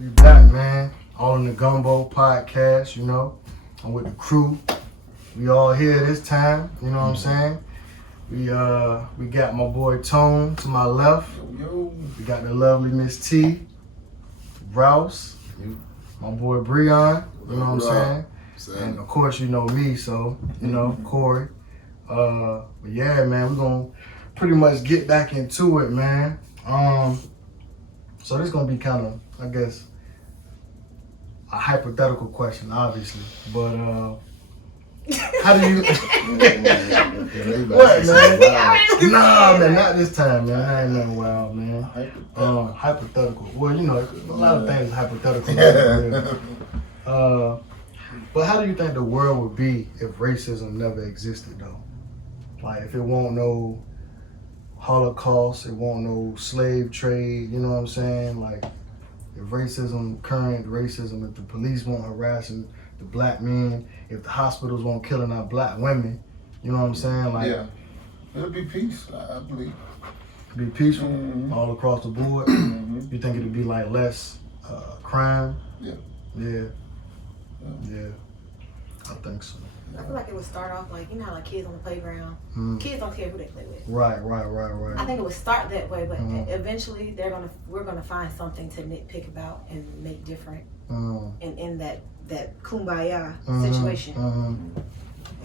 We back, man. All in the Gumbo Podcast, you know. I'm with the crew. We all here this time, you know what I'm saying? We got my boy Tone to my left. Yo. We got the lovely Miss T, Rouse, my boy Breon, you know what I'm saying? And of course you know me, so you know, Corey. But yeah, man, we're gonna pretty much get back into it, man. So this gonna be kind of, I guess, a hypothetical question, obviously. But how do you? What, man? Nah, man, not this time, man. I ain't nothing wild, man. Hypothetical. Well, you know, a lot of things are hypothetical. But how do you think the world would be if racism never existed, though? Like, if it won't no Holocaust, it won't no slave trade, you know what I'm saying? Like, if current racism, if the police won't harassing the black men, if the hospitals won't killing our black women, you know what I'm saying? Like, yeah, it'll be peace, I believe. Be peaceful all across the board. You think it'd be like less crime? Yeah. I think so. I feel like it would start off like, you know how like kids on the playground, kids don't care who they play with. Right. I think it would start that way, but eventually we're gonna find something to nitpick about and make different in that kumbaya situation. And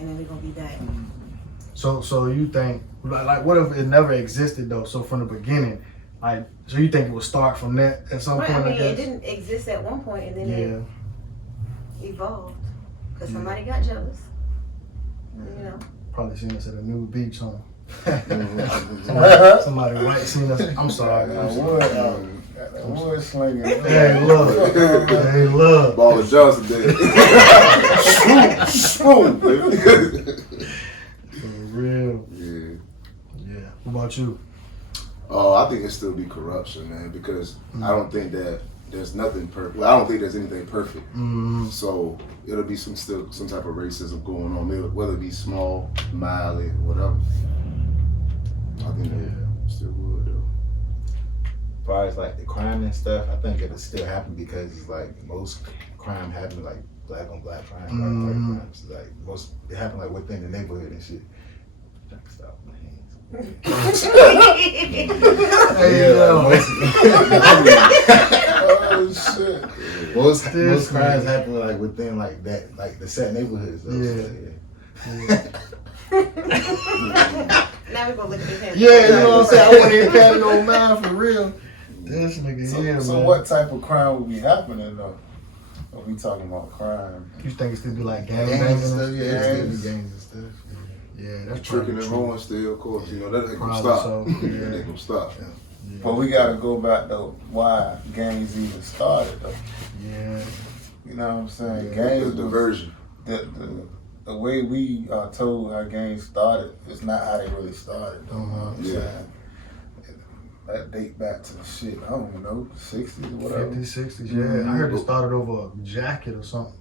then we're gonna be back. So you think, like, what if it never existed though? So from the beginning, like, so you think it would start from that at some point? I mean, I guess? it didn't exist at one point, and then it evolved because somebody got jealous. You know. Probably seen us at a new beach home. Somebody white seen us. I'm sorry. Wood slinging. Hey, look. Ball of Johnson did. Swoop, baby. For real. Yeah. What about you? I think it still be corruption, man, because I don't think that there's nothing perfect. Well, I don't think there's anything perfect. So it'll be some type of racism going on, whether it be small, mild, whatever. I think that still would though. As far as like the crime and stuff, I think it'll still happen because it's like most crime happen like black on black crime, like white crimes. Like most it happen like within the neighborhood and shit. I can stop my hands. Oh shit! Most crimes happen like within like that, like the set neighborhoods. Now we're gonna look at his hands. Yeah, you know what I'm saying? I want to hear Patty on mine for real. This nigga here, So man. what type of crime would be happening though? Are we talking about crime? You think it still be like gang Gangs banging and stuff, and yeah, stuff? it's still be gangs and stuff. Yeah, that's Tricking probably and true. rolling still, of course. You know, that ain't gonna Probably stop. so, That yeah. ain't gonna stop. Yeah. But we gotta go back to why gangs even started though. Yeah. You know what I'm saying? The Gangs diversion. The way we are told how gangs started is not how they really started though. You know what I'm saying? That date back to the shit, I don't know, 60s, whatever. 50s, 60s, yeah. I heard it started over a jacket or something.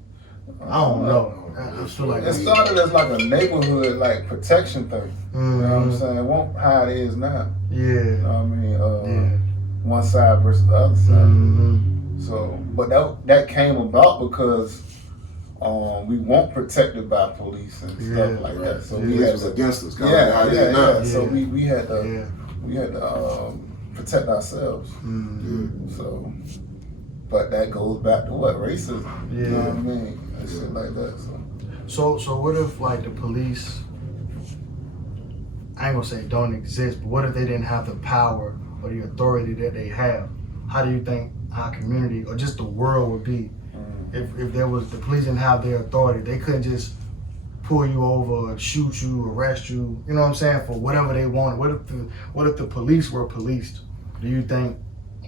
I don't know. I feel like It started as like a neighborhood, like protection thing. You know what I'm saying? It won't how it is now. Yeah. You know what I mean? One side versus the other side. So, but that came about because we weren't protected by police and stuff like that. So we Police had was to, against us, kind of like how it is now. So we had to protect ourselves. So, but that goes back to what? Racism. Yeah. You know what I mean? And shit like that. So what if like the police, I ain't gonna say don't exist, but what if they didn't have the power or the authority that they have? How do you think our community or just the world would be if there was, the police didn't have their authority? They couldn't just pull you over, shoot you, arrest you, you know what I'm saying, for whatever they wanted. What if the police were policed? Do you think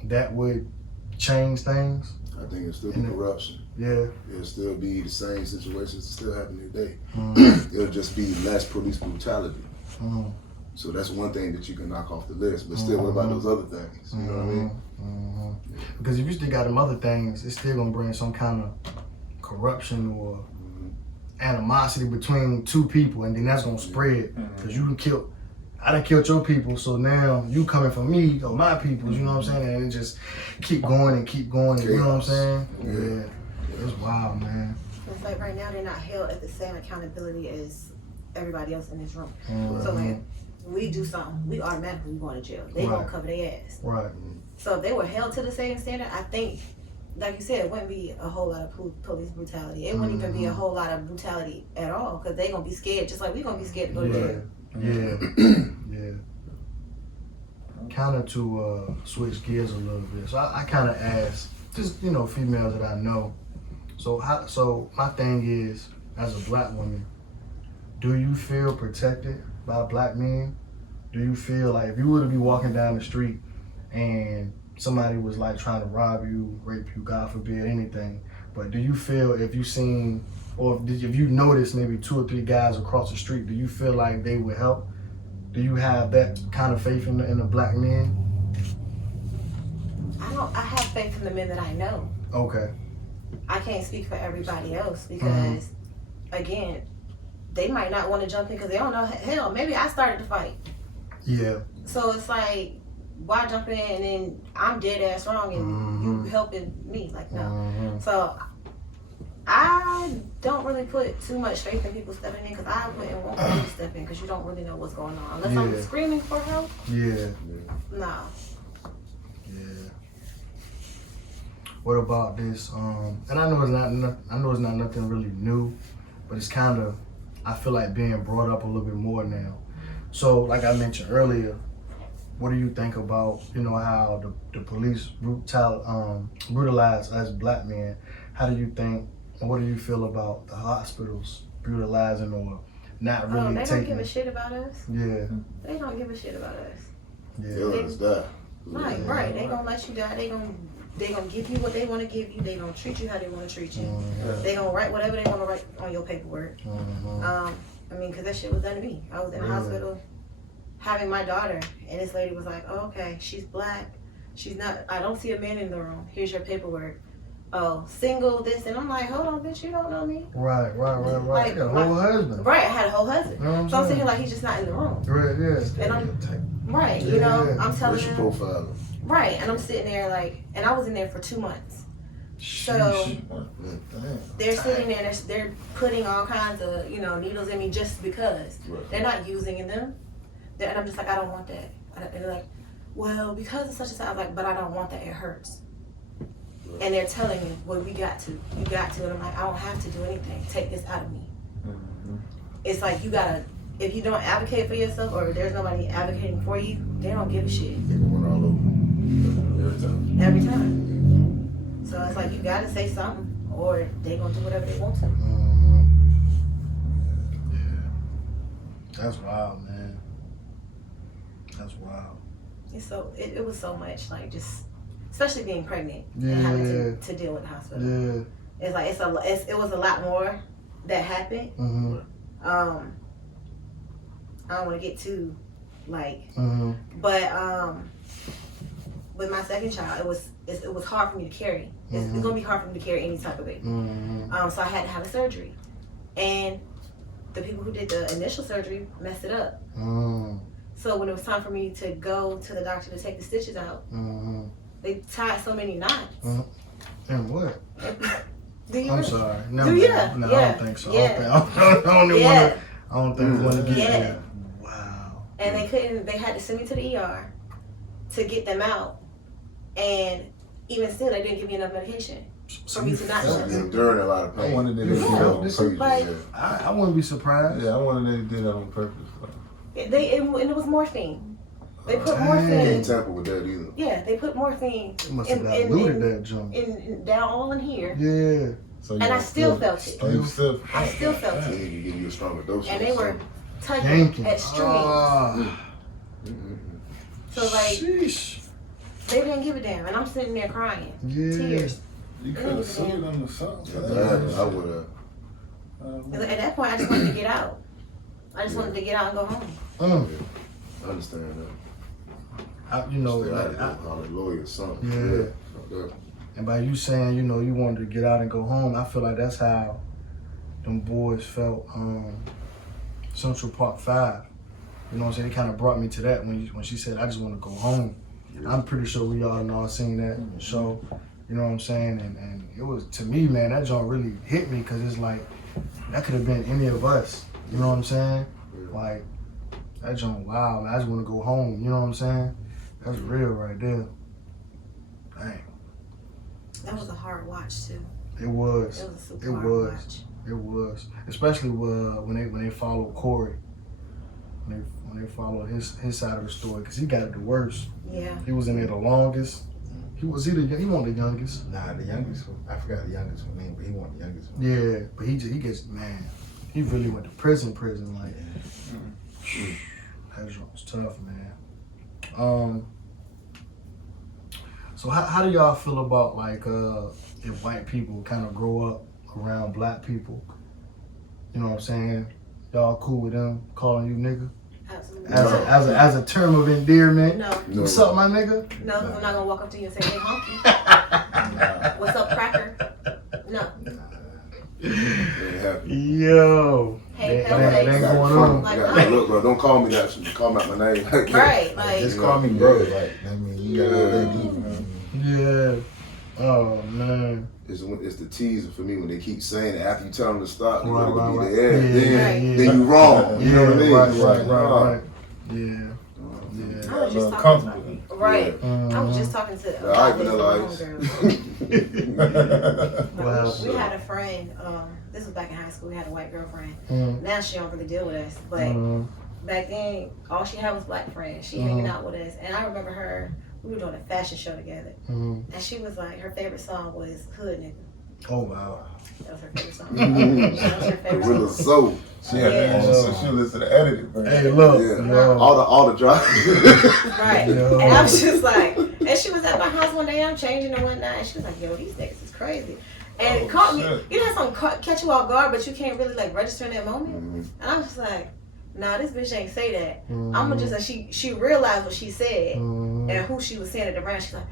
that would change things? I think it'll still be corruption. Yeah. It'll still be the same situations that still happen today. It'll just be less police brutality. So that's one thing that you can knock off the list. But still, what about those other things? You know what I mean? Because if you still got them other things, it's still gonna bring some kind of corruption or animosity between two people, and then that's gonna spread. Because you can kill I done killed your people, so now you coming for me or my people, you know what I'm saying? And it just keep going and keep going, and, you know what I'm saying? Yeah. It's wild, man. It's like right now they're not held at the same accountability as everybody else in this room. Mm-hmm. So like, we do something, we automatically going to jail. They gonna cover their ass. Right. So if they were held to the same standard, I think, like you said, it wouldn't be a whole lot of police brutality. It wouldn't even be a whole lot of brutality at all, because they gonna be scared, just like we gonna be scared to go to jail. Yeah. Kind of to switch gears a little bit. So I kind of asked, just, you know, females that I know. So my thing is, as a black woman, do you feel protected by black men? Do you feel like if you were to be walking down the street and somebody was like trying to rob you, rape you, God forbid, anything, but do you feel if you seen, or if you noticed maybe 2 or 3 guys across the street, do you feel like they would help? Do you have that kind of faith in the black men? I have faith in the men that I know. Okay. I can't speak for everybody else because, again, they might not want to jump in because they don't know. Hell, maybe I started the fight. Yeah. So it's like, why jump in and then I'm dead ass wrong and you helping me? Like, no. So I don't really put too much faith in people stepping in because I wouldn't want them to step in because you don't really know what's going on. Unless I'm screaming for help. Yeah. No. Yeah. What about this? And I know it's not nothing really new, but it's kind of, I feel like being brought up a little bit more now. So, like I mentioned earlier, what do you think about, you know, how the police brutalize us black men? How do you think, and what do you feel about the hospitals brutalizing or not really they taking? don't give a shit about us. Yeah. They don't give a shit about us. Yeah. Right. They gonna let you die. They gonna give you what they want to give you. They gonna treat you how they want to treat you. They gonna write whatever they want to write on your paperwork. I mean, because that shit was done to me. I was in the hospital having my daughter, and this lady was like, "Oh, okay, she's black. She's not. I don't see a man in the room. Here's your paperwork. Oh, single, this," and I'm like, "Hold on, bitch, you don't know me." Right. Like, you got a whole husband. Right, I had a whole husband. You know what I'm So I'm saying? sitting here like he's just not in the room. Right. Yeah. And I'm right, you know, I'm telling What's your him. profile? Right, and I'm sitting there like, and I was in there for 2 months. So they're sitting there, they're putting all kinds of, you know, needles in me just because. They're not using them. And I'm just like, I don't want that. And they're like, well, because it's such a I'm like, but I don't want that. It hurts. And they're telling me, well, you got to. And I'm like, I don't have to do anything. Take this out of me. It's like, you gotta, if you don't advocate for yourself or there's nobody advocating for you, they don't give a shit. Every time. So it's like, you gotta say something or they gonna do whatever they want to. Yeah. That's wild, man. That's wild. It was so much, like, just, especially being pregnant and having to deal with the hospital. Yeah. It's like, it was a lot more that happened. I don't want to get too, like, but with my second child, it was hard for me to carry. It's gonna be hard for me to carry any type of baby. So I had to have a surgery, and the people who did the initial surgery messed it up. So when it was time for me to go to the doctor to take the stitches out, they tied so many knots. And what? I'm sorry. No, do you? No, Yeah. I don't think so. Yeah. I don't think we want to get Yeah. there. Wow. And they had to send me to the ER to get them out. And even still, they didn't give me enough medication for me to not shut them. Enduring a lot of pain. I wanted them I wouldn't be surprised. I wanted them to do that on purpose. And it was morphine. They put Dang. morphine. Can't tamper with that either. Yeah, they put morphine It must have diluted that junk. in down all in here. Yeah. So And I still felt it. I still felt So it. they can give you a stronger dose. And they were tugging Yanking. at strings. So like, Sheesh. they didn't give a damn. And I'm sitting there crying. Yeah. Tears. You could have sued them or something. I would have. At that point, I just wanted to get out. I just wanted to get out and go home. I understand that. I Call a lawyer or something. Yeah. And by you saying, you know, you wanted to get out and go home, I feel like that's how them boys felt Central Park 5. You know what I'm saying? It kind of brought me to that when she said, I just want to go home. I'm pretty sure we all know seen that show. You know what I'm saying? And it was, to me, man, that joint really hit me because it's like, that could have been any of us. You know what I'm saying? Like, that joint, wow, man, I just want to go home. You know what I'm saying? That's real right there. Dang. That was a hard watch too. It was. It was a super hard watch. It was. Especially when they followed Corey. When they followed his side of the story, because he got it the worst. Yeah. He was in there the longest. He wasn't the youngest. Nah, the youngest one. I forgot the youngest one name, but he wasn't the youngest one. Yeah, but he gets, man, he really went to prison like. That joint was tough, man. So how do y'all feel about like if white people kind of grow up around black people? You know what I'm saying? Y'all cool with them calling you nigga? Absolutely. As a term of endearment? No. What's up, my nigga? No, I'm not gonna walk up to you and say, hey, honky. What's up, cracker? No. Yo. Hey, that ain't going on. Like, Look, bro, don't call me that. Call me out my name. right, like. Just call me bro. Like, I mean, you gotta go that deep, man. Yeah. Oh, man. It's the teaser for me when they keep saying it after you tell them to stop. Right, You're gonna right, be there. yeah. Then you wrong. You know what I mean? Right. Yeah. I was just talking Comfortable. right. I was just talking to about this with my homegirl. We had a friend, this was back in high school, we had a white girlfriend. Now she don't really deal with us. But back then, all she had was black friends. She hanging out with us. And I remember her, we were doing a fashion show together. And she was like, her favorite song was Hood Nigga. Oh, wow. That was her favorite song. That was her favorite Gorilla song. Soul. So she listen to the edited version. Hey, look. Yeah. Yo. All the drive. Right. Yo. And I was just like, and she was at my house one day, I'm changing and whatnot, and she was like, yo, these niggas is crazy. And it caught me, you know, something catch you off guard, but you can't really like register in that moment. And I was just like, nah, this bitch ain't say that. I'm gonna just like, she realized what she said and who she was saying it around. She's like,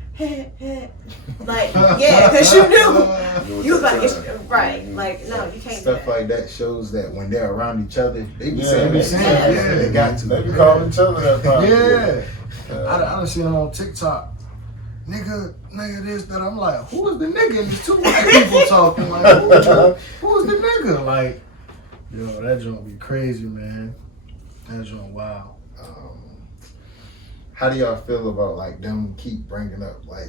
like, yeah, because you knew. You was like, right, like, no, you can't Stuff do that. like that shows that when they're around each other, they be Yeah, saying they that. saying it, Yeah, yeah. they got to. They be calling each other that probably. Yeah. I done seen him on TikTok. Nigga this, that. I'm like, who is the nigga? And there's two white people talking. Like, who is the nigga? Like, yo, that joint be crazy, man. That joint wild. How do y'all feel about like them keep bringing up like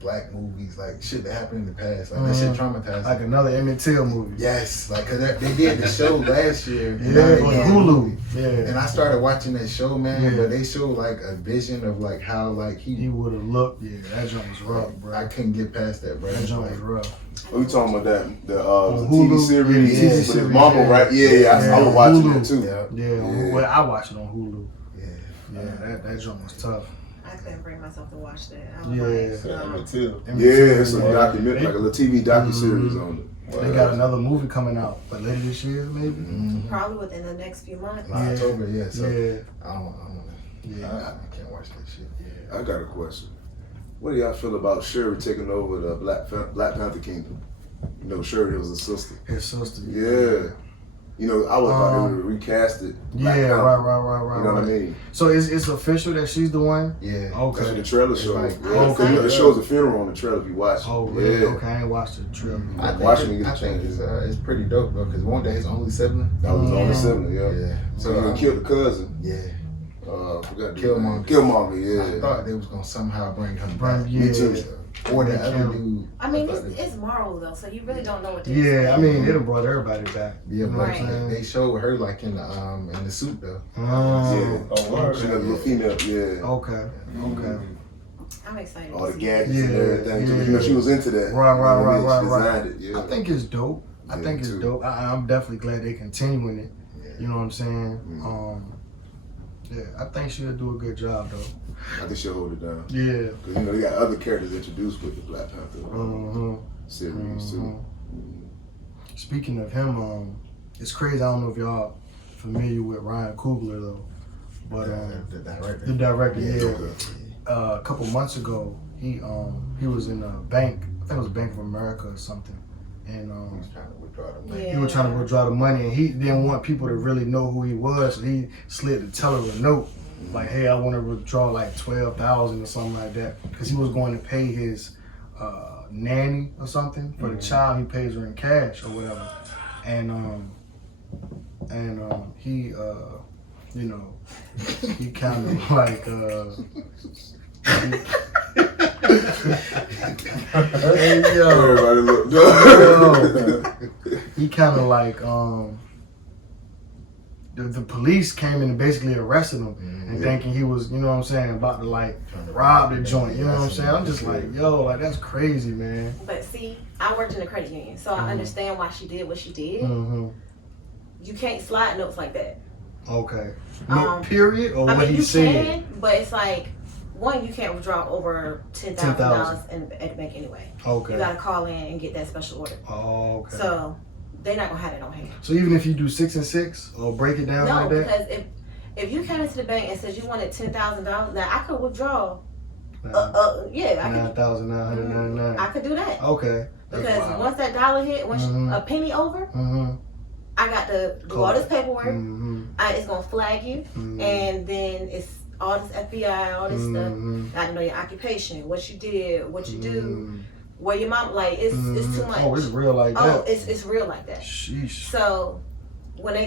black movies, like shit that happened in the past, like that shit traumatized? Like another Emmett Till movie. Yes, like 'cause they did the show last year. Yeah, on Hulu. And Yeah. I started watching that show, man. Yeah. But they show like a vision of like how like He would have looked. Yeah, that joint was rough, bro. I couldn't get past that, bro. That joint was Like, rough. Are we talking about that? The On TV Hulu? series Yeah, with his series, mama, yeah. right? Yeah. I was Yeah, watching Hulu. that too. yeah, Well, I watched it on Hulu. yeah. Yeah, that joint was tough. I couldn't bring myself to watch that. I was Yeah. like, no. Emmett Till. Emmett Yeah, Till, it's a yeah. documentary, like a little TV docu-series on it. They got another movie coming out, but later this year, maybe. Mm-hmm. Probably within the next few months. Yeah. October, yeah. So Yeah, I don't yeah. I can't watch that shit. Yeah. I got a question. What do y'all feel about Shuri taking over the Black Panther Kingdom? You know, Shuri was a sister. His sister. Yeah. You know, I was about to recast it. Black Yeah, Panther. right. You know what I mean? So it's official that she's the one? Yeah. That's what the Okay. trailer It's shows. like- Yeah, okay. it shows the funeral on the trailer if you watch it. Oh, really? Yeah. Okay, I ain't watched the trailer. I Watch think, me get a I think chance. it's pretty dope though, because one day his only sibling. That was on the Yeah. sibling, yeah. Yeah. So he killed the cousin. Yeah. Forgot the Killmonger. name. Killmonger, I yeah. thought they was gonna somehow bring him Bring- back. yeah. Me too. Or the They other killed- dude. I mean, thought they- it's Marvel though, so you really don't know what to Yeah, I expect. mean, it done brought everybody back. Yeah, You know but what I'm saying? they showed her like in the suit though. Oh, Yeah. Oh, word. She got a little female, yeah. okay. I'm excited. All to the see gadgets Yeah, and everything. yeah. You know, she was into that. Right, You know what I mean? right. She designed it, yeah. I think it's dope. I Yeah, think it's too. dope. I'm definitely glad they continuing it. Yeah. You know what I'm saying? Mhm. Yeah, I think she'll do a good job though. I think she'll hold it down. Yeah. Because, you know, they got other characters introduced with the Black Panther series, too. Speaking of him, it's crazy. I don't know if y'all familiar with Ryan Coogler though, but The director. the director, yeah. Okay. A couple months ago, he was in a bank. I think it was Bank of America or something, and He was trying to withdraw the money. Yeah. he was trying to withdraw the money, and he didn't want people to really know who he was, so he slid the teller a note like, "Hey, I want to withdraw like 12,000 or something like that," because he was going to pay his nanny or something for the child. He pays her in cash or whatever, and he you know, he kind of like hey, yo. Everybody look. He kind of like the police came in and basically arrested him and thinking he was, you know what I'm saying, about to like rob the joint. You know what I'm saying? I'm just like, yo, like that's crazy, man. But see, I worked in a credit union, so I understand why she did what she did. Mm-hmm. You can't slide notes like that. Okay. No, period, or I what mean, he you said. can, but it's like, one, you can't withdraw over $10,000 at the bank anyway. Okay. You gotta call in and get that special order. Oh, okay. So they're not gonna have it on hand. So even if you do 6 and 6 or break it down No, like that, because if you came into the bank and said you wanted $10,000, now I could withdraw. I could. 9,999. I could do that Okay. because Wow. once that dollar hit, once Mhm. a penny over, Mm-hmm. I got to do all this paperwork. Mm-hmm. It's gonna flag you, Mm-hmm. and then it's all this FBI, all this stuff. Mm-hmm. I know your occupation, what you did, what you do, Mm-hmm. where your mom. Like it's too much. Oh, it's real like Oh, that. it's real like that. Sheesh. So when they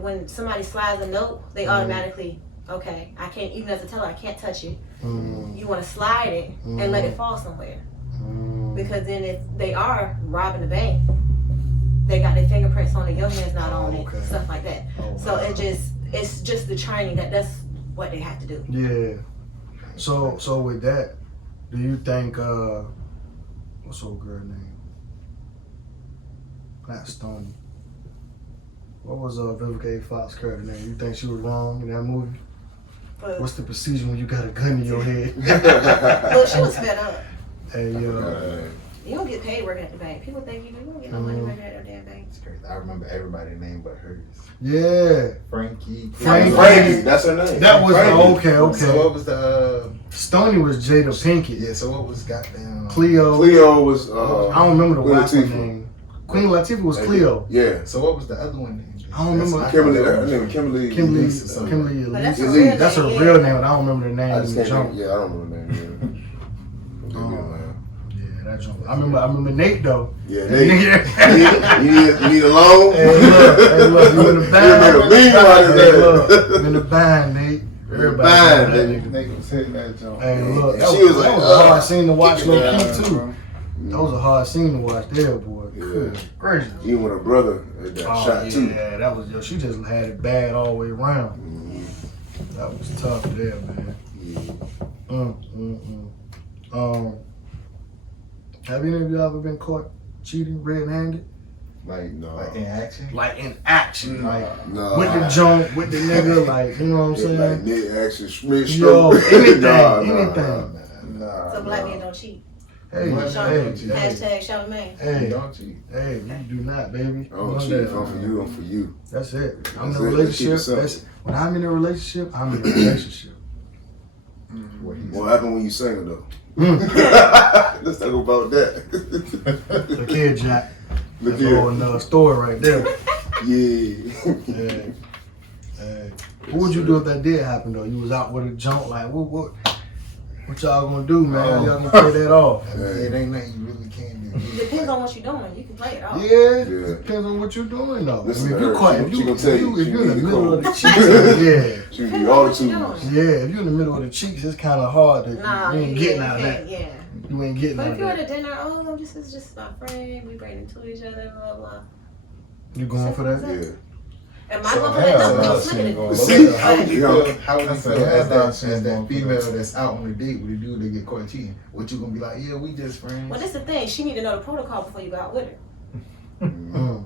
when somebody slides a note, they automatically, okay, I can't, even as a teller, I can't touch it. Mm-hmm. You want to slide it and let it fall somewhere, because then if they are robbing the bank, they got their fingerprints on it, your hand's not on Okay. it, stuff like that. Oh, So wow. it's just the training that's what they have to do. Yeah. So with that, do you think what's old girl name? Not Stony. What was Vivica A. Fox character name? You think she was wrong in that movie? But What's the procedure when you got a gun in your head? look, she was fed up. Hey yo. You don't get paid working at the bank. People think you do. You don't get no money working at no damn bank. It's crazy. I remember everybody's name but hers. Yeah. Frankie. Frankie, that's her name. That was Frankie. okay. So what was the? Stony was Jada Pinkett. Yeah. So what was goddamn? Cleo. Cleo was. I don't remember the Queen white Latifah. name. Queen Latifah was Cleo. Yeah. So what was the other one named? I don't remember. Kimberly. Her name was Kimberly. Kimberly But that's Elise. her real That's her name, real yeah. name, but I don't remember the name. I just in the can't. jump. Yeah, I don't remember the name. Yeah, that jump. I remember Nate though. Yeah, That Nate. nigga- You need a loan? Hey, look, you in the You band. made a million out of Hey, that. look, you in the band, Nate. Everybody band, know that nigga. nigga. Nigga was hitting that jump. Hey, look, that She was was like, a hard scene to watch, kick low it key down, too. That was a hard scene to watch there, boy. Yeah. Gracious. Even when her brother had got shot too. Yeah, that was she just had it bad all the way around. Mhm. That was tough there, man. Have any of you ever been caught cheating red-handed? Like No. like in action. Like in action, like No. with the joint, with the nigga, like you know what I'm Yeah, like saying? mid-action, mid Yo, stroke. anything, Nah, anything. Nah. So black men don't cheat. Hey, What? hey, Hey. hey, Hashtag Charlamagne. hey, Don't cheat. hey, you do not, baby. Oh, Know shit, that. if I'm for you, I'm for you. That's it. I'm in That's a it. relationship. Keep it That's when I'm in a relationship. I'm in a relationship. What he What happened when you sang it though? Mm. Let's talk about that. Look here, Jack. Look That's a whole here. nother story right there. Yeah. Hey, hey. What would you do if that did happen though? You was out with a junk, like what y'all gonna do, man? How y'all gonna play that off? I mean, it ain't nothing you really can do. It depends on what you're doing. You can play it off. Yeah, Yeah. depends on what you're doing though. Listen I mean, if to you're her. quiet, She gonna tell you. if She you're in the need to middle call. of the cheeks, yeah. She give Depends you all on the what you're tools. doing. Yeah, if you're in the middle of the cheeks, it's kind of hard to. Nah, you ain't yeah, getting you out of can't, that. yeah. You ain't getting But out if of you're at that. a dinner, oh, this is just my friend, we bring into each other, blah, blah. You going for that? Yeah. Am I So, going for that? hell No, no, I'm she looking ain't at going it. See? How would you Yeah. feel? How would you That's feel a- as that's that not female that's out on a date with a dude that get caught cheating? What you gonna be like? Yeah, we just friends. Well, that's the thing. She need to know the protocol before you go out with her. Mm.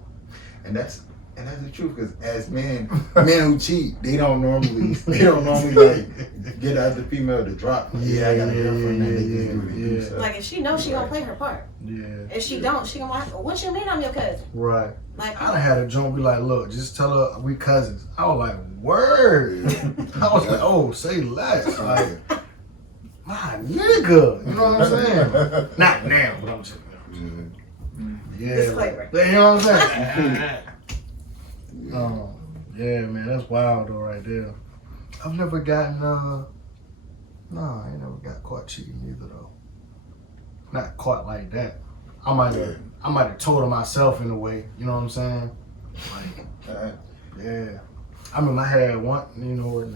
And that's the truth, because as men who cheat, they don't normally like get out the female to drop. Like, yeah, I got a girlfriend that they just do what they do. yeah. So. Like, if she knows, she gonna play her part. Yeah, If she don't, she gonna like, what you mean I'm your cousin? right. Like, I done had a joint be like, look, just tell her we cousins. I was like, word. I was like, oh, say less. Like, my nigga. You know what I'm saying? Not now, but I'm saying. Mhm. Yeah. Disclaimer. You know what I'm saying? Yeah, man, that's wild though, right there. I've never gotten I ain't never got caught cheating either though. Not caught like that. I might have told her myself in a way. You know what I'm saying? Like, yeah. I mean, I had one. You know what?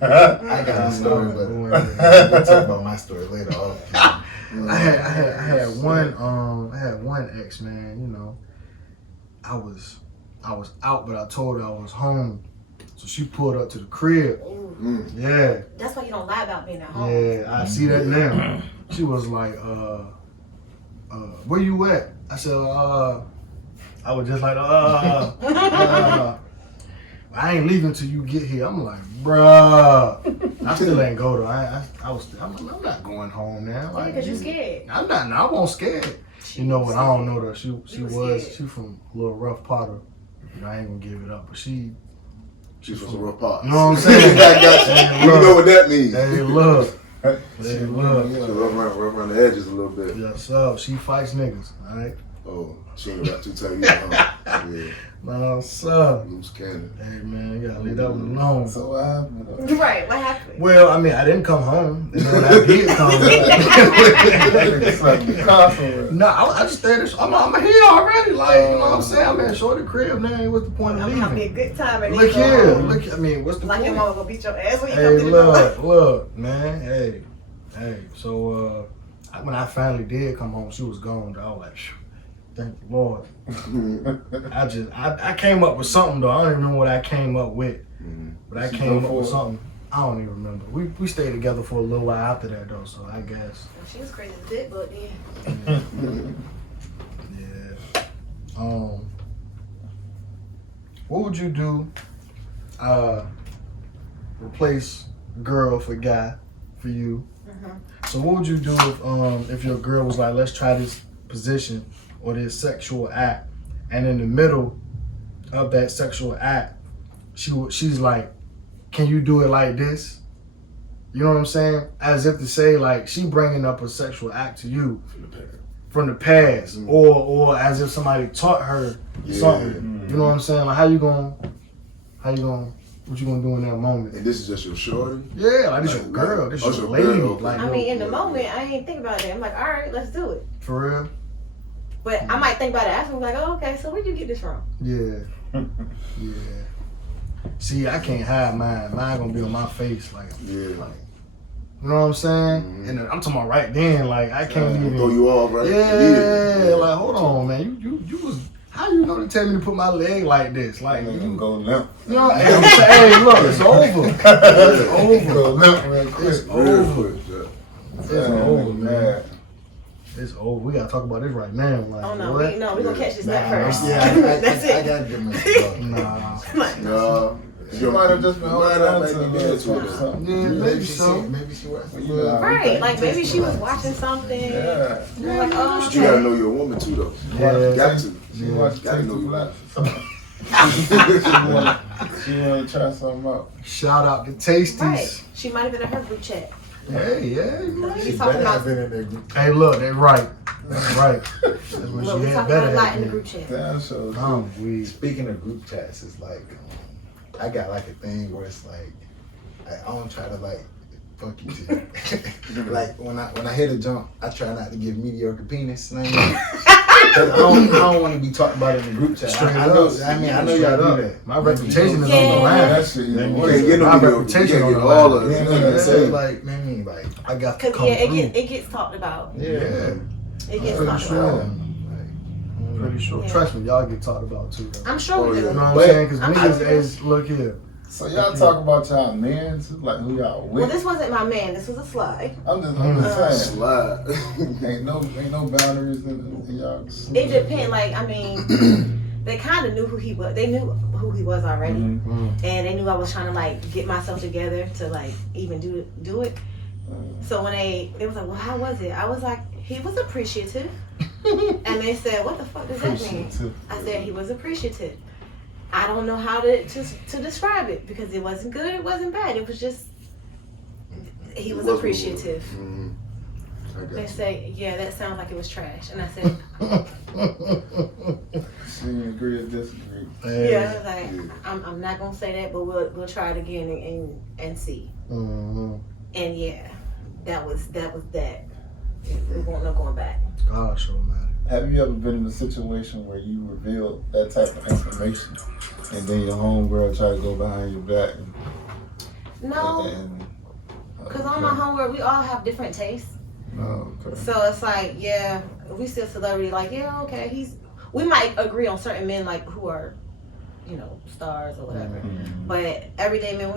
I got a story, but we'll talk about my story later. I had one ex, man. You know, I was out, but I told her I was home, so she pulled up to the crib. Ooh. Yeah. That's why you don't lie about being at home. Yeah, I see that now. She was like, where you at? I said, I was just like, I ain't leaving till you get here. I'm like, bruh. I still ain't go though. I'm not going home now. Yeah, because you scared. I'm not. I won't scared. You know what? I don't know though. She from a little rough part of. You know, I ain't gonna give it up, but she's from some rough parts. You know what I'm saying? I got you. You know what that means. Hey, look. Rough around the edges a little bit. Yeah, so she fights niggas, alright? Oh, she ain't rap too tight either, huh? Yeah. No, sir. Loose cannon. Hey, man, you gotta leave that one alone. So what happened? Right, what happened? Well, I mean, I didn't come home. And then when I did come no, I just stayed there. I'm here already. Like, you know what I'm saying? I'm at Shorty crib now. What's the point of I'm leaving? gonna be a good time. And Look here. Look, I mean, what's the like point? your mama gonna beat your ass when you Hey, come to the door. look, man. Hey. So, when I finally did come home, she was gone. I was like, thank you, Lord. I came up with something though. I don't even remember what I came up with, but I came up with something. I don't even remember. We stayed together for a little while after that though. So I guess. Well, she was crazy as a bit, but then. Yeah. What would you do? Replace girl for guy for you. So what would you do if your girl was like, let's try this position or this sexual act, and in the middle of that sexual act, she's like, can you do it like this? You know what I'm saying? As if to say, like, she bringing up a sexual act to you from the past, or as if somebody taught her something. You know what I'm saying? Like, what you gonna do in that moment? And this is just your shorty? Yeah, like this your girl, this your lady. Girl. Like, I mean, in the moment, I ain't think about it. I'm like, all right, let's do it. For real? But I might think about it after. I'm like, oh, okay, so where'd you get this from? Yeah. Yeah. See, I can't hide mine. Mine gonna be on my face, like, you know what I'm saying? And I'm talking about right then, like, I can't even throw you off, right? Yeah, like, hold on, man. You was. How you know to tell me to put my leg like this? Like, You go limp. You know, hey, look, it's over. It's over. Go limp real quick. It's over. It's over, man. It's over. We gotta talk about this right now. Like, Oh no, what? we gonna catch this back first. Yeah, That's I it. gotta give my No. You might have just been holding on to maybe it. something. Yeah, maybe so. Maybe she was. Right, like maybe she was watching something. Yeah. I'm like, oh, But you gotta okay. know you're a woman too, though. Yeah. Got to. She watched Gotta know Tasty you. Black. She wanna try something out. Shout out to Tasties. Right, she might have been in her group chat. Hey, yeah. We She talking better about. have been in that group. Hey, look, they right. That's right. That's what Look, she we had talking better about a lot have in the been. group chat. Damn, so We. Speaking of group chats, it's like I got like a thing where it's like I don't try to like fuck you too. Like when I hit a jump, I try not to give mediocre penis. You know what I mean? 'Cause I don't want to be talked about in the group chat. Straight I know. up. I mean, I know Straight y'all up. do that. My reputation is Yeah. on the line. that shit. Yeah, You You can't get no My mediocre. You reputation can't on get the all line. of it. Yeah, You know what I'm so saying? like, maybe like I got to Cause come yeah, through. it gets talked about. yeah. It gets Pretty talked sure. about. Pretty sure. Yeah. Trust me, y'all get talked about too. Though. I'm sure we You do. know what I'm But- saying? Because I'm niggas sure. is, look here. So y'all talk about y'all men, like who y'all with. Well, this wasn't my man. This was a slide. I'm just saying. Slide. Ain't no boundaries in y'all. It depends. Like, I mean, they kind of knew who he was. They knew who he was already, and they knew I was trying to like get myself together to like even do it. So when they was like, well, how was it? I was like, he was appreciative. And they said, what the fuck does that mean? I said, he was appreciative. I don't know how to describe it because it wasn't good, it wasn't bad. It was just, he was appreciative. They say, yeah, that sounds like it was trash. And I said, She agree or disagree. yeah, I was like, I'm not gonna say that, but we'll try it again and see. Mm-hmm. And yeah, that was that. It won't no going back. Gosh, oh man. Have you ever been in a situation where you revealed that type of information and then your homegirl try to go behind your back? No, because on my homework, we all have different tastes. Oh, okay. So it's like, yeah, we still celebrity. Like, yeah, okay, we might agree on certain men, like, who are, you know, stars or whatever. Mm-hmm. But everyday men,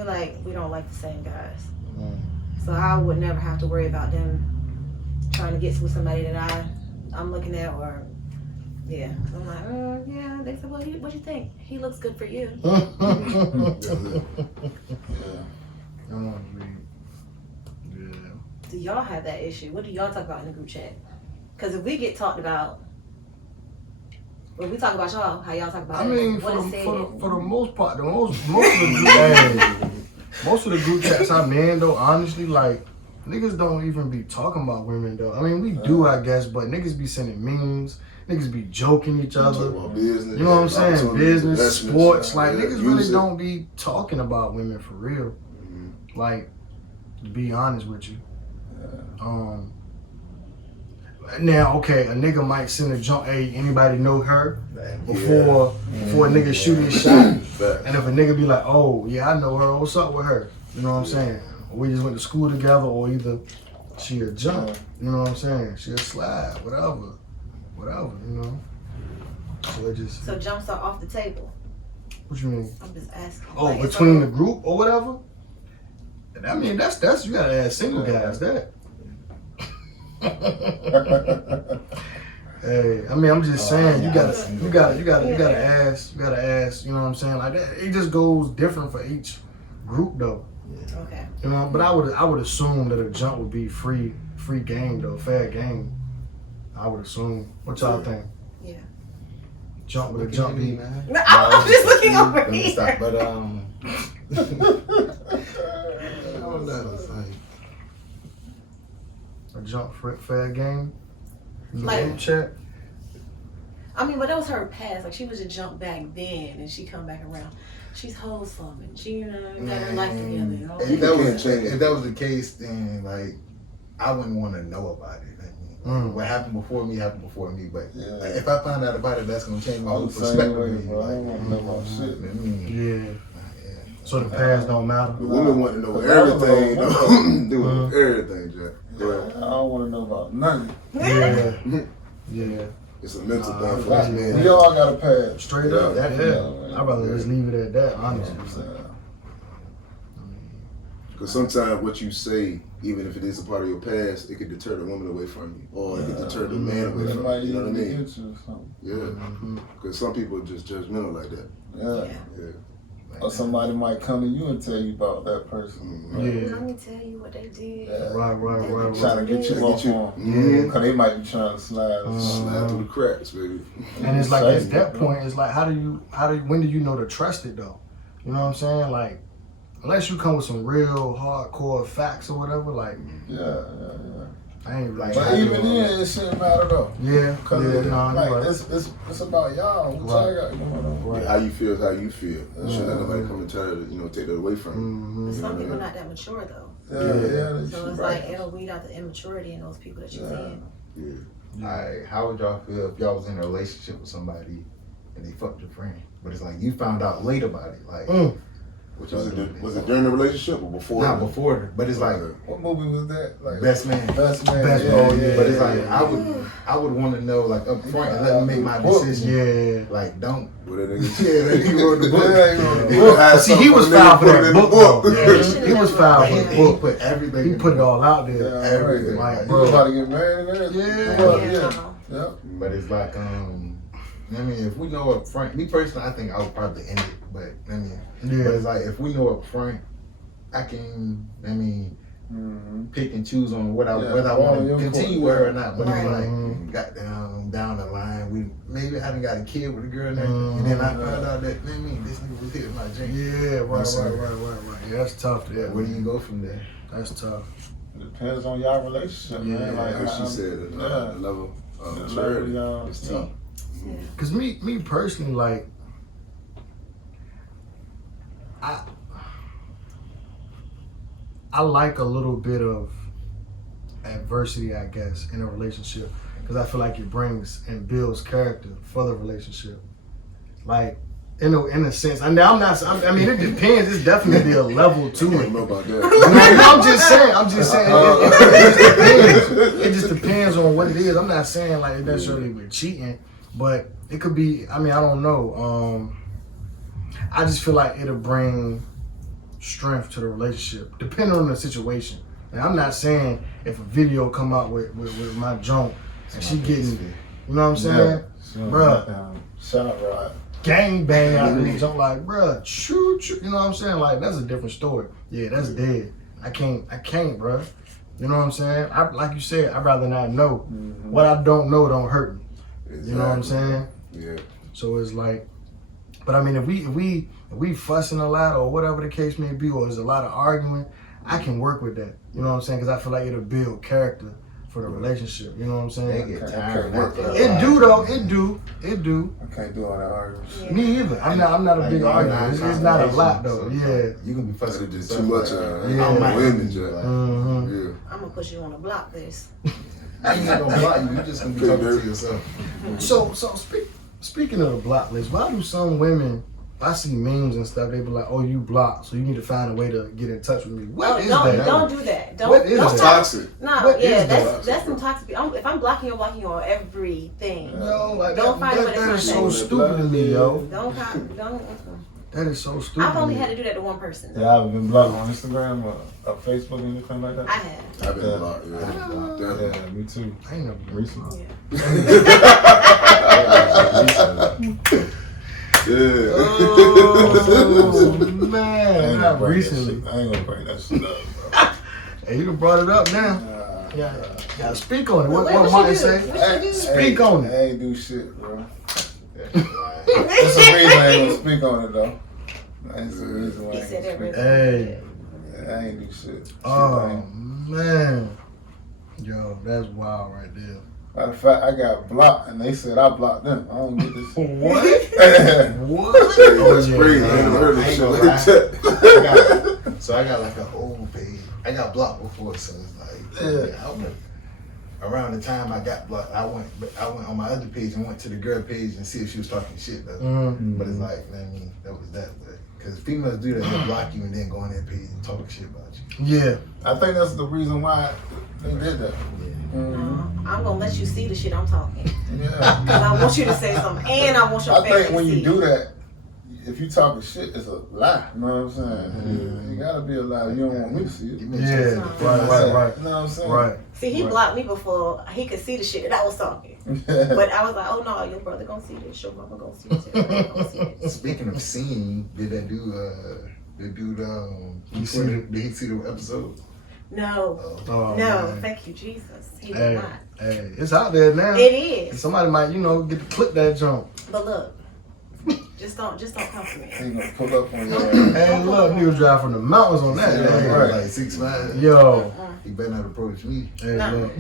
we don't like the same guys. Mm. So I would never have to worry about them trying to get with somebody that I'm looking at, or yeah. I'm like, yeah. They said, well, what do you think? He looks good for you. Yeah. Yeah. Do y'all have that issue? What do y'all talk about in the group chat? Because if we get talked about, when we talk about y'all, how y'all talk about I mean, what for is the, said. for the most part, most of the group chats I'm in though, honestly, like niggas don't even be talking about women though. I mean, we do, I guess, but niggas be sending memes, niggas be joking each other. Business, You know what I'm saying? opportunities, Business, investments, sports, like yeah, niggas really music. don't be talking about women for real. Mm-hmm. Like, to be honest with you. Now, okay, a nigga might send a jump. Hey, anybody know her? Before a nigga shoot his shot, and if a nigga be like, oh yeah, I know her. What's up with her? You know what I'm saying? We just went to school together, or either she a jump. You know what I'm saying? She a slide, whatever, you know. So it just. So jumps are off the table. What you mean? I'm just asking. Oh, Like, it's between all- the group or whatever. I mean, that's you gotta ask single guys that. Hey, I mean, I'm just saying you gotta ask, you gotta ask. You know what I'm saying? Like that, it just goes different for each group though. Okay. You know, but I would assume that a jump would be free game though, fair game. I would assume. What y'all think? Yeah. Jump with a jump be. No, I'm just looking over Let me here. stop. But I don't know. It's like, A jump fair game. In the Like- group chat. I mean, but that was her past. Like, she was a jump back then, and she come back around. She's wholesome, and she, you know, got her life together. You know? if that was the case, then like I wouldn't want to know about it. I mean, what happened before me happened before me. But like, if I find out about it, that's gonna change my whole I'm the same perspective. way, of me. bro. I don't want to know about shit. Yeah. So the past don't matter. The women want to know everything, though. Doing everything, Jack. Go ahead. I don't want to know about nothing. Yeah. Yeah. It's a mental thing for us, man. We all got a past. Straight up. Yeah, Yeah. I'd rather just leave it at that, honestly. Because sometimes what you say, even if it is a part of your past, it could deter the woman away from you, or it could deter the man away It from might you. You know what I even mean? get you or something. Yeah. Because some people are just judgmental like that. Yeah. Yeah. Or somebody might come to you and tell you about that person. Yeah. Let me tell you what they did. Yeah. Right. Trying to get you off on. Mhm. Because they might be trying to slide. or something. Slide through the cracks, baby. And it's like at that point, it's like when do you know to trust it though? You know what I'm saying? Like, unless you come with some real hardcore facts or whatever, like Yeah. I ain't like. But even then, it shouldn't matter though. Yeah. Because Right. it's about y'all. What y'all got going on? Right. How you feel is how you feel. You shouldn't let nobody come and try to, take that away from you. Mm-hmm. But some people not that mature though. Yeah. So it's like it'll weed out the immaturity in those people that you're seeing. Yeah. Alright, how would y'all feel if y'all was in a relationship with somebody and they fucked your friend? But it's like you found out late about it. Like, what y'all doing? Was it during the relationship or before? Not before, but it's like What movie was that? Like Best Man. Best Man. Best yeah, Man, yeah. But it's like I would want to know like up front and let me make my decision. Yeah. Like don't. What that nigga Yeah, he wrote the book. Yeah, he wrote the You book. hide See, he something was from the nigga, filed for put it that in the book though. Yeah, he should've He was filed for He the book. put everything. He put it all out there. Yeah, Everything. right. Like, You bro. was about to get married and everything? Yeah. Yeah. But it's like I mean, if we know up front, me personally, I think I would probably end it. But I mean, but Yeah. it's like if we know up front, I can. I mean. Pick and choose on whether I want to continue with her or not. But it's like, goddamn, down the line, I done got a kid with a girl and everything. And then I found out that, this nigga was hitting my drink. Yeah, right. Yeah, that's tough. Yeah, where do you go from there? That's tough. depends on y'all relationship, man. Like Like she said, the level of maturity is T. Cause me personally, like I like a little bit of adversity, I guess, in a relationship, because I feel like it brings and builds character for the relationship. Like, in a sense, I mean, it depends. It's definitely a level to I it. don't know about that. I'm just saying. It just depends on what it is. I'm not saying like necessarily with cheating, but it could be. I mean, I don't know. I just feel like it'll bring strength to the relationship, depending on the situation. And I'm not saying if a video come out with my junk and she getting, you know what I'm saying, bruh, shout out, Rod. gang bang out of the junk, like, bruh, shoot, you know what I'm saying? Like, that's a different story. Yeah, that's dead. I can't, bruh. You know what I'm saying? Like you said, I'd rather not know. Mm-hmm. What I don't know don't hurt me. Exactly. You know what I'm saying? Yeah. So it's like, but I mean, if we fussing a lot or whatever the case may be, or there's a lot of arguing, I can work with that. You know what I'm saying? Because I feel like it'll build character for the relationship. You know what I'm saying? They get tired. It do though. It do. I can't do all that argument. Yeah. Me either. I'm not a big arguer. It's not a lot though. Yeah. You can be fussing with Just yourself. too much Yeah. women, Jack. Mm-hmm. Yeah. I'm gonna put you on a block list. I ain't gonna block you. You just gonna be talking to yourself. So speaking of the block list, why do some women? I see memes and stuff. They be like, "Oh, you blocked, so you need to find a way to get in touch with me." What is that? Don't do that. Don't. What is don't that? stop. Toxic. No, What yeah, is that? that's some toxic. If I'm blocking you on everything. Yo, like Don't find a way to that is so contact. stupid to me, yo. Don't. That is so stupid. I've only to me. had to do that to one person. Yeah, I've been blocked on Instagram or Facebook, anything like that. I have. I've been blocked. Yeah. Definitely. Yeah, me too. I ain't never Recently. Yeah. Oh man, I ain't not gonna bring recently. that shit- I ain't gonna bring that shit up, bro. Hey, you done brought it up now. Yeah, gotta speak on it. What What Martin you say? do? What you do? Speak on it. I ain't do shit, bro. That's the reason I ain't gonna speak on it, though. That's the reason why I He ain't said gonna that speak. Hey. I ain't do shit. Oh man, yo, that's wild right there. Matter of fact, I got blocked, and they said I blocked them. I don't get this. What? What? That's crazy. I never heard of I ain't shit gonna like that. So I got like an old page. I got blocked before, so it's like I went around the time I got blocked. I went on my other page and went to the girl page and see if she was talking shit though. Mm-hmm. But it's like, I mean, that was that. Because females do that, they block you and then go on their page and talk shit about you. Yeah. I think that's the reason why they did that. I'm gonna let you see the shit I'm talking. Yeah. Cause I want you to say something, and I want your I family think when to you see. do that, if you talking shit, it's a lie. You know what I'm saying? You gotta be a lie. You don't want me to see it. Yeah. You Right. Right. know what I'm saying? Right. See, he Right. blocked me before he could see the shit that I was talking. But I was like, oh no, your brother gonna see this, your mama gonna see it, your brother gonna see it. Speaking of seeing, did that dude, did he see the episode? No, Oh, no, man. thank you, Jesus. He did Hey, not. hey, it's out there now. It is. Somebody might, get to clip that jump. But look, just don't come for me. He gonna pull up on your Hey, look, he was driving from the mountains on that. Yeah, thing. right. like 6'5". Yo. He better not approach me. Hey, Nah. look.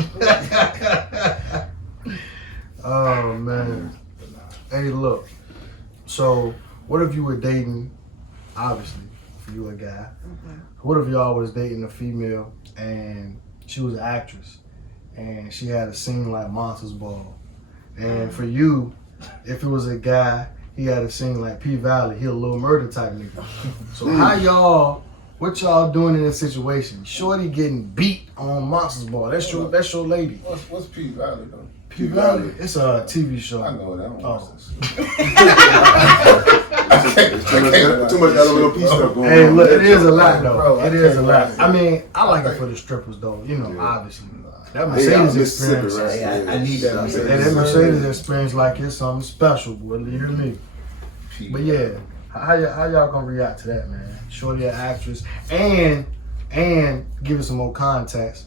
Oh man. Hey, look. So, what if you were dating? Obviously, if you were a guy. What if y'all was dating a female and she was an actress and she had a scene like Monsters Ball, and for you, if it was a guy, he had a scene like P Valley, he a little murder type nigga. So what y'all doing in this situation? Shorty getting beat on Monsters Ball. That's your lady. What's P Valley though? P Valley. It's a TV show. I know it. I don't watch Oh. that Too much LOLP stuff going on. Hey, look, it is a lot though. Bro, It I is a can't lot. watch it. I mean, I like it for the strippers though. Obviously. That Mercedes experience. Hey, I need that Yeah, that Mercedes experience like it's something special, boy. You hear me? But yeah, how y'all gonna react to that, man? Shorty an actress, and give it some more context.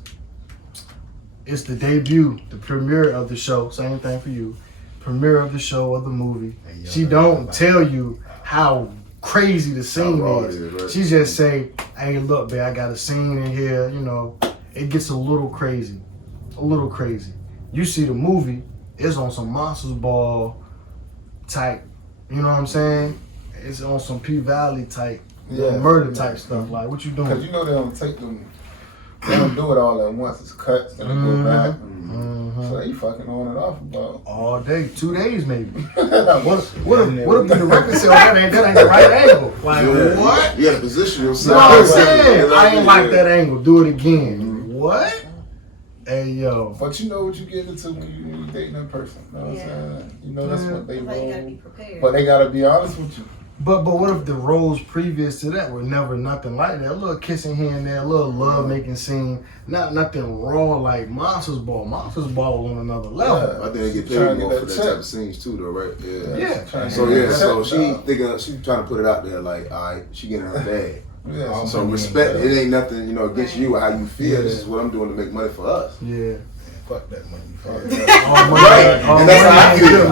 It's the debut, the premiere of the show. Same thing for you. Premiere of the show, of the movie. She don't tell you how crazy the scene How raw it is. is, right? She just say, "Hey, look, babe, I got a scene in here. it gets a little crazy. You see the movie, it's on some Monsters Ball type, you know what I'm saying? It's on some P-Valley type, murder type stuff. Like, what you doing? Because you know they don't take them, they don't do it all at once. It's cuts and they go back. So they fucking on and off about all day, 2 days maybe. What if the director said, that ain't the right angle? Like, what? You gotta position yourself. You know what I'm saying? I ain't like that angle. Do it again. What? Hey, yo. But you know what you get into when you dating that person. You know what I'm saying? You know that's what they Like, you gotta be roll. prepared. But they gotta be honest with you. But what if the roles previous to that were never nothing like that? A little kissing here and there, a little love making scene, not nothing raw like Monsters Ball. Monsters Ball was on another level. Yeah. I think they get Trying paid to more get for that that check. type of scenes too, though, right? Yeah. So she trying to put it out there like, all right, she getting her bag. Yeah. So respect, it ain't nothing, against you or how you feel. This is what I'm doing to make money for us. Yeah. Fuck that money. And that's how I feel.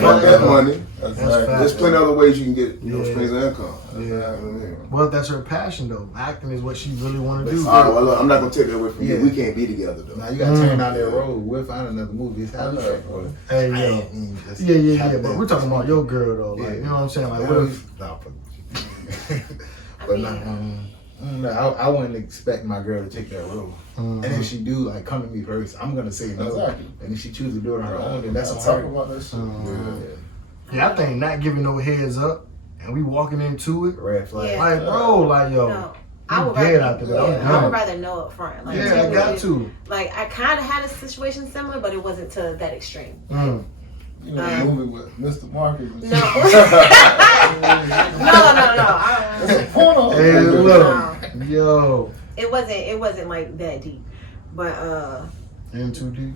Fuck that money. That's That's right. fact. There's plenty other ways you can get streams of income. Yeah. You know what I mean? Well, that's her passion though. Acting is what she really want to do. All right, well, look, I'm not gonna take that away from Yeah. you. We can't be together though. Now you gotta turn down that road. We'll find another movie. It's happening. Hey, yo. Yeah. But we're talking about your girl though. Like, you know what I'm saying? Like, what if? Nah, but I wouldn't expect my girl to take that road. And if she do, like, come to me first, I'm gonna say no. Exactly. And if she chooses to do it on her own, then that's on talk her. about that shit. Yeah, I think not giving no heads up and we walking into it. Red flag. Yeah. Like, bro, like, yo. No, I would dead rather, after that. I'm I done. would rather know up front. Like, Yeah, tell I me got what- to. Like, I kind of had a situation similar, but it wasn't to that extreme. You know the movie with Mr. Marcus and No. shit. No. It's a porno. Hey, look. No. Yo. It wasn't like that deep, but In too deep.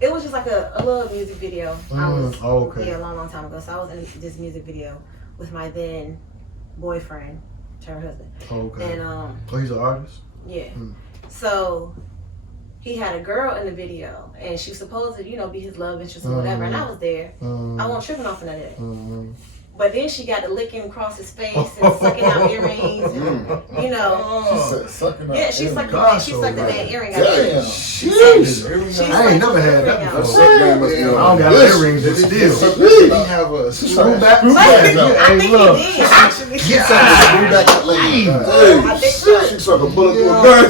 it was just like a little music video. I was okay. a long time ago. So I was in this music video with my then boyfriend, turned husband, Okay. and Oh, he's an artist? yeah. Mm. So he had a girl in the video, and she was supposed to, be his love interest or whatever. And I was there. I wasn't tripping off of none of that. But then she got to licking across his face and sucking out earrings, and, She said sucking out. Yeah, she sucking Gosh, she sucking alright. that earring out. Damn. Sheesh. I ain't never had that Yeah. before. That game must be I on don't got this. earrings, but still. Did he have a She screw sucking back? screw bags out. I think look. he did, actually. Screw back up later. I think so. She suck a bullet through a gun.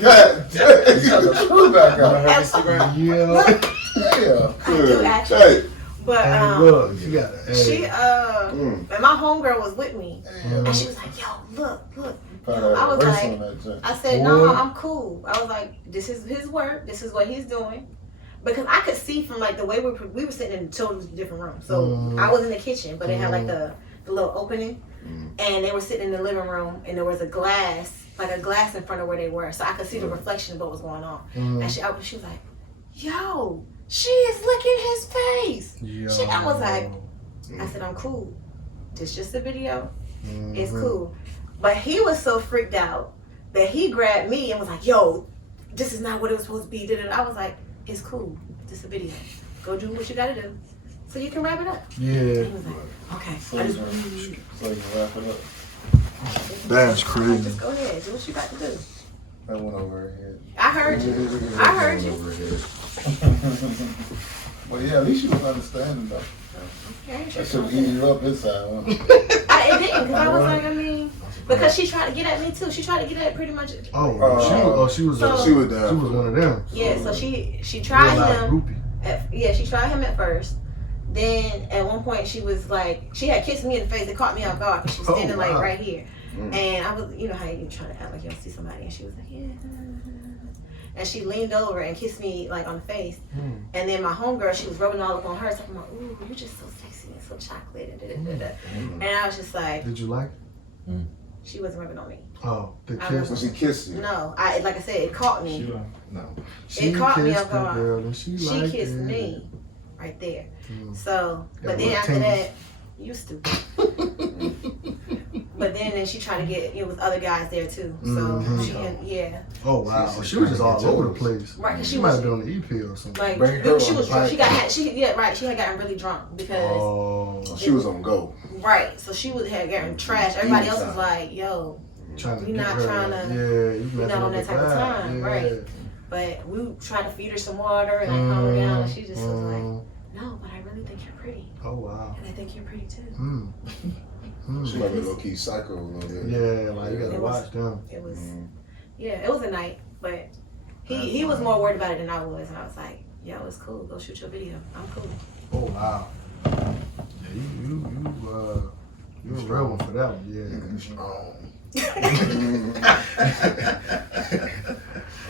God She sucked a screw back out. Her Instagram. Yeah. Yeah. I do, actually. Hey. But, Hey, look, you got she, and my homegirl was with me. And she was like, yo, look. I was like, I said, no, I'm cool. I was like, this is his work. This is what he's doing. Because I could see from like the way we were sitting in totally different rooms. So I was in the kitchen, but it had like the little opening. And they were sitting in the living room, and there was a glass in front of where they were. So I could see the reflection of what was going on. And she was like, yo, she is licking his face. I was like, I said, I'm cool. This just a video. It's cool. But he was so freaked out that he grabbed me and was like, yo, this is not what it was supposed to be. I was like, it's cool. This a video. Go do what you gotta do so you can wrap it up. Yeah. He was like, okay. So you can wrap it up. That's crazy. Just go ahead. Do what you got to do. That went over her head. I heard you. Well, yeah, at least you was understanding though. That should eat you up inside. Huh? It didn't, because I was like, because she tried to get at me too. She tried to get at pretty much. She was So- She was down. She was one of them. Yeah, so she tried him. She tried him at first. Then at one point she was like, she had kissed me in the face. It caught me off guard because she was standing like right here. And I was, how you trying to act like you don't see somebody. And she was like, yeah. And she leaned over and kissed me like on the face. And then my homegirl, she was rubbing all up on her, talking about, ooh, you're just so sexy and so chocolate and da-da-da-da. And I was just like, Did you like it? she wasn't rubbing on me. Oh, the I kiss. When she kissed you. No, like I said, it caught me. No. She caught me kissed off the guard. girl and she liked kissed it. me right there. So, Yeah, but then little after tingles. that, you stupid. But then she tried to get with other guys there too. So she had, Oh wow, she was just all over the place. right. 'Cause She she might was have been on the EP or something. like, Bring her she on was the drunk. podcast. She had gotten really drunk because Oh, She was on go. right. So she had gotten trashed. Everybody else was like, yo. trying to You're get not her. trying to. Yeah, You're not on that type of time, right? But we tried to feed her some water and like calm her down, and she just was like, "No, but I really think you're pretty." Oh wow. And I think you're pretty too. She might be low key psycho a little bit. Yeah, like you gotta It watch them. It was, yeah, it was a night, but he was more worried about it than I was, and I was like, "Yo, it's cool. Go shoot your video. I'm cool." Oh wow. Yeah, you a real one for that one. Yeah. Strong.